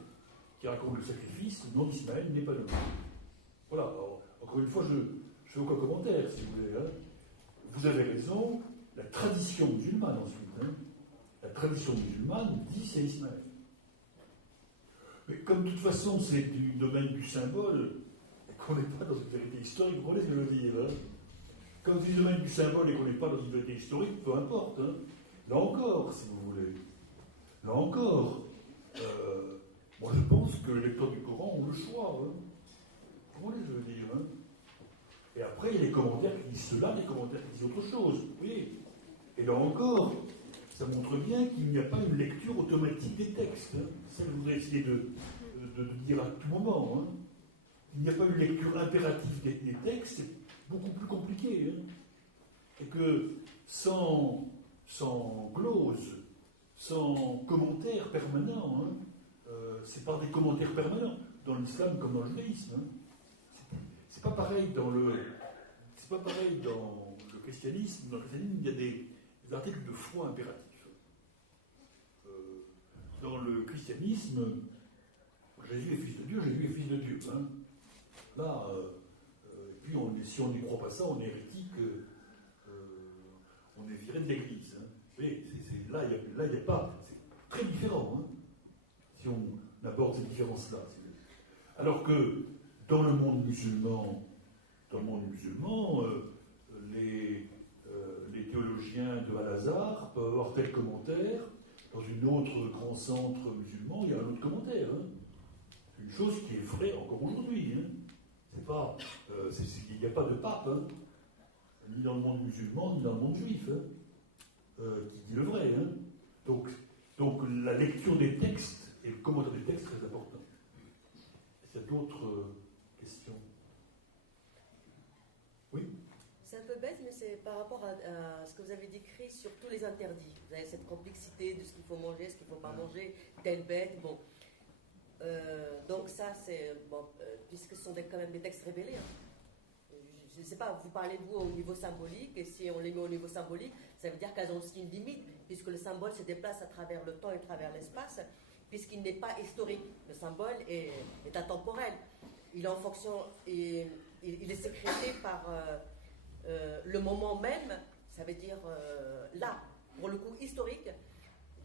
qui raconte le sacrifice, le nom d'Ismaël n'est pas nommé. Voilà. Alors, encore une fois, je fais aucun commentaire, si vous voulez. Hein. Vous avez raison, la tradition musulmane ensuite. Hein. La tradition musulmane dit c'est Ismaël. Mais comme de toute façon c'est du domaine du symbole, et qu'on n'est pas dans une vérité historique, vous comprenez ce que je veux dire hein. Comme c'est du domaine du symbole et qu'on n'est pas dans une vérité historique, peu importe. Hein. Là encore, si vous voulez. Là encore, moi je pense que les lecteurs du Coran ont le choix. Hein. Vous comprenez ce que je veux dire hein. Et après, il y a les commentaires qui disent cela, les commentaires qui disent autre chose. Oui. Et là encore, ça montre bien qu'il n'y a pas une lecture automatique des textes. Hein. Ça, je voudrais essayer de dire à tout moment. Hein. Il n'y a pas une lecture impérative des textes, c'est beaucoup plus compliqué. Hein. Et que sans glose, sans commentaire permanent, hein, c'est par des commentaires permanents, dans l'islam comme dans le judaïsme. Hein. C'est pas pareil dans le christianisme. Dans le christianisme, il y a des articles de foi impératifs. Dans le christianisme, Jésus est fils de Dieu, Jésus est fils de Dieu. Hein. Là, et puis si on n'y croit pas ça, on est hérétique, on est viré de l'église. Hein. Là, il n'y a pas. C'est très différent, hein, si on aborde ces différences-là. Alors que dans le monde musulman, les théologiens de Al-Azhar peuvent avoir tel commentaire. Dans un autre grand centre musulman, il y a un autre commentaire. Hein. C'est une chose qui est vraie encore aujourd'hui. Hein. C'est pas, il n'y a pas de pape, hein, ni dans le monde musulman, ni dans le monde juif, hein, qui dit le vrai. Hein. Donc la lecture des textes et le commentaire des textes est très important. Est-ce qu'il y a d'autres questions? Oui. C'est un peu bête, mais c'est par rapport à ce que vous avez décrit sur tous les interdits. Vous avez cette complexité de ce qu'il faut manger, ce qu'il ne faut pas manger, telle bête, bon. Donc ça, c'est... Bon, puisque ce sont quand même des textes révélés. Hein. Je ne sais pas, vous parlez, vous, au niveau symbolique, et si on les met au niveau symbolique, ça veut dire qu'elles ont aussi une limite, puisque le symbole se déplace à travers le temps et à travers l'espace, puisqu'il n'est pas historique. Le symbole est intemporel. Il est en fonction... il est sécrété par... le moment même, ça veut dire là, pour le coup historique.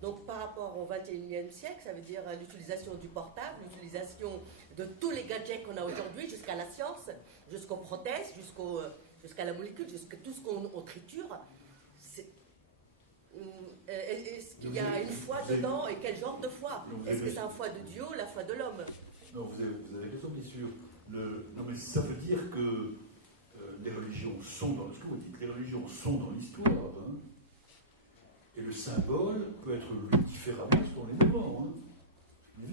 Donc par rapport au XXIe siècle, ça veut dire l'utilisation du portable, l'utilisation de tous les gadgets qu'on a aujourd'hui, jusqu'à la science, jusqu'aux prothèses, jusqu'à la molécule, jusqu'à tout ce qu'on triture. Est-ce qu'il y a une foi dedans et quel genre de foi? Est-ce que c'est la foi de Dieu ou la foi de l'homme? Non, vous avez raison, bien sûr. Non, mais ça veut dire que les religions sont dans l'histoire, les religions sont dans l'histoire, hein, et le symbole peut être lu différemment selon les moments. Hein. Une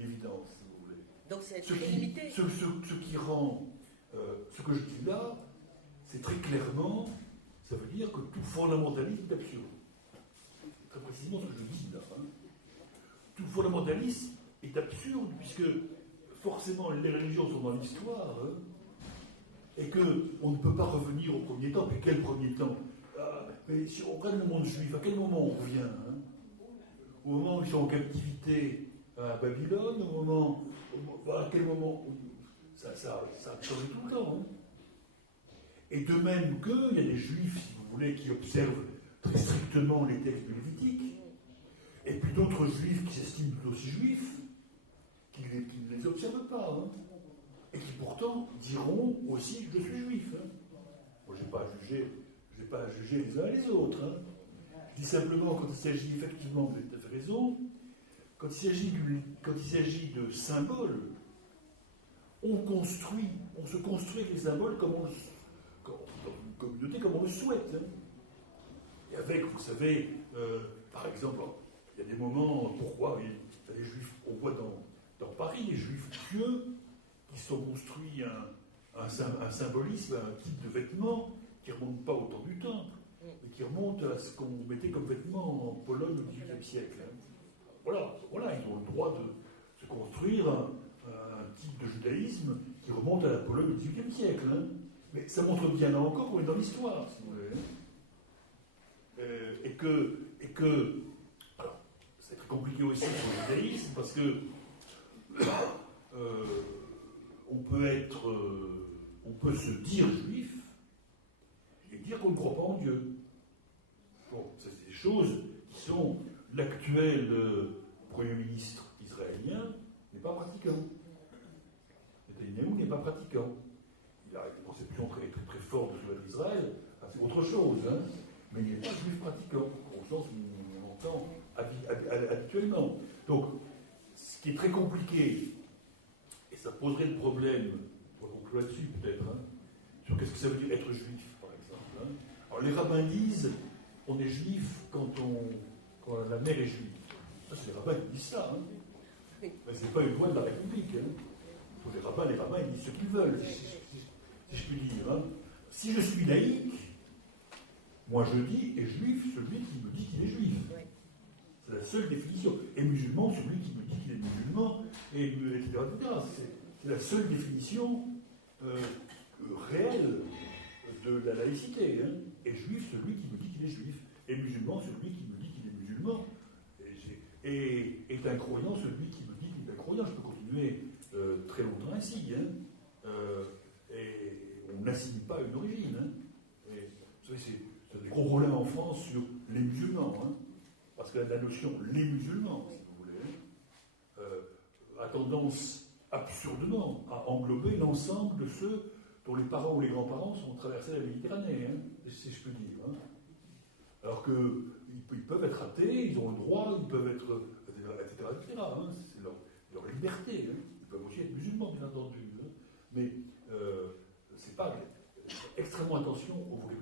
évidence, si vous voulez. Donc c'est très limité. Ce qui rend, ce que je dis là, c'est très clairement, ça veut dire que tout fondamentalisme est absurde. C'est très précisément ce que je dis là. Hein. Tout fondamentalisme est absurde, puisque forcément les religions sont dans l'histoire, hein, et qu'on ne peut pas revenir au premier temps. Puis quel premier temps? Mais si on regarde le monde juif, à quel moment on revient? Hein? au moment où ils sont en captivité à Babylone, à quel moment ça a changé tout le temps. Hein. Et de même qu'il y a des juifs, si vous voulez, qui observent très strictement les textes de Lévitique, et puis d'autres juifs qui s'estiment tout aussi juifs, qui ne les observent pas, hein, et qui pourtant diront aussi je suis juif. Hein. Moi, je n'ai pas à juger les uns et les autres. Hein. Je dis simplement, quand il s'agit effectivement, vous avez tout à fait raison, quand il s'agit de symboles, on se construit avec les symboles comme dans une communauté comme on le souhaite. Hein. Et avec, vous savez, par exemple, il y a des moments, pourquoi il y a des juifs, on voit dans Paris, des juifs pieux qui se sont construits un symbolisme, un type de vêtement qui ne remonte pas au temps du temple, mais qui remonte à ce qu'on mettait comme vêtement en Pologne au XVIIIe siècle. Hein. Voilà, ils ont le droit de se construire un type de judaïsme qui remonte à la Pologne au XVIIIe siècle. Hein. Mais ça montre bien là encore qu'on est dans l'histoire, si vous voulez. Et que alors, c'est très compliqué aussi pour le judaïsme, parce que on peut se dire juif et dire qu'on ne croit pas en Dieu. Bon, ça c'est des choses qui sont l'actuel Premier ministre israélien n'est pas pratiquant. Netanyahou n'est pas pratiquant. Il a une conception très, très, très forte de l'Israël, c'est autre chose, hein, mais il n'est pas juif pratiquant, au sens où on entend habituellement. Donc, ce qui est très compliqué, et ça poserait le problème, on va conclure là-dessus peut-être, hein, sur qu'est-ce que ça veut dire être juif, par exemple. Hein. Alors, les rabbins disent on est juif quand la mère est juive. Ça, c'est les rabbins qui disent ça. Hein. Mais ce n'est pas une loi de la République. Hein. Pour les rabbins, ils disent ce qu'ils veulent, si je puis dire. Hein. Si je suis laïque, moi je dis, est juif celui qui me dit qu'il est juif. C'est la seule définition. Et musulman, celui qui me dit qu'il est musulman, etc. C'est la seule définition réelle de la laïcité. Hein. Et juif, celui qui me dit qu'il est juif. Et musulman, celui qui me dit qu'il est musulman. Et est un croyant, celui qui me dit qu'il est un croyant. Je peux continuer très longtemps ainsi. Hein. Et on n'assigne pas une origine. Hein. Et, vous savez, c'est des gros problèmes en France sur les musulmans. Hein. Parce que la notion les musulmans, si vous voulez, a tendance absurdement à englober l'ensemble de ceux dont les parents ou les grands-parents sont traversés la Méditerranée, hein, si je peux dire. Hein. Alors qu'ils peuvent être athées, ils ont le droit, ils peuvent être, etc. Hein, c'est leur liberté. Hein. Ils peuvent aussi être musulmans, bien entendu. Hein. Mais c'est pas extrêmement attention au vocabulaire.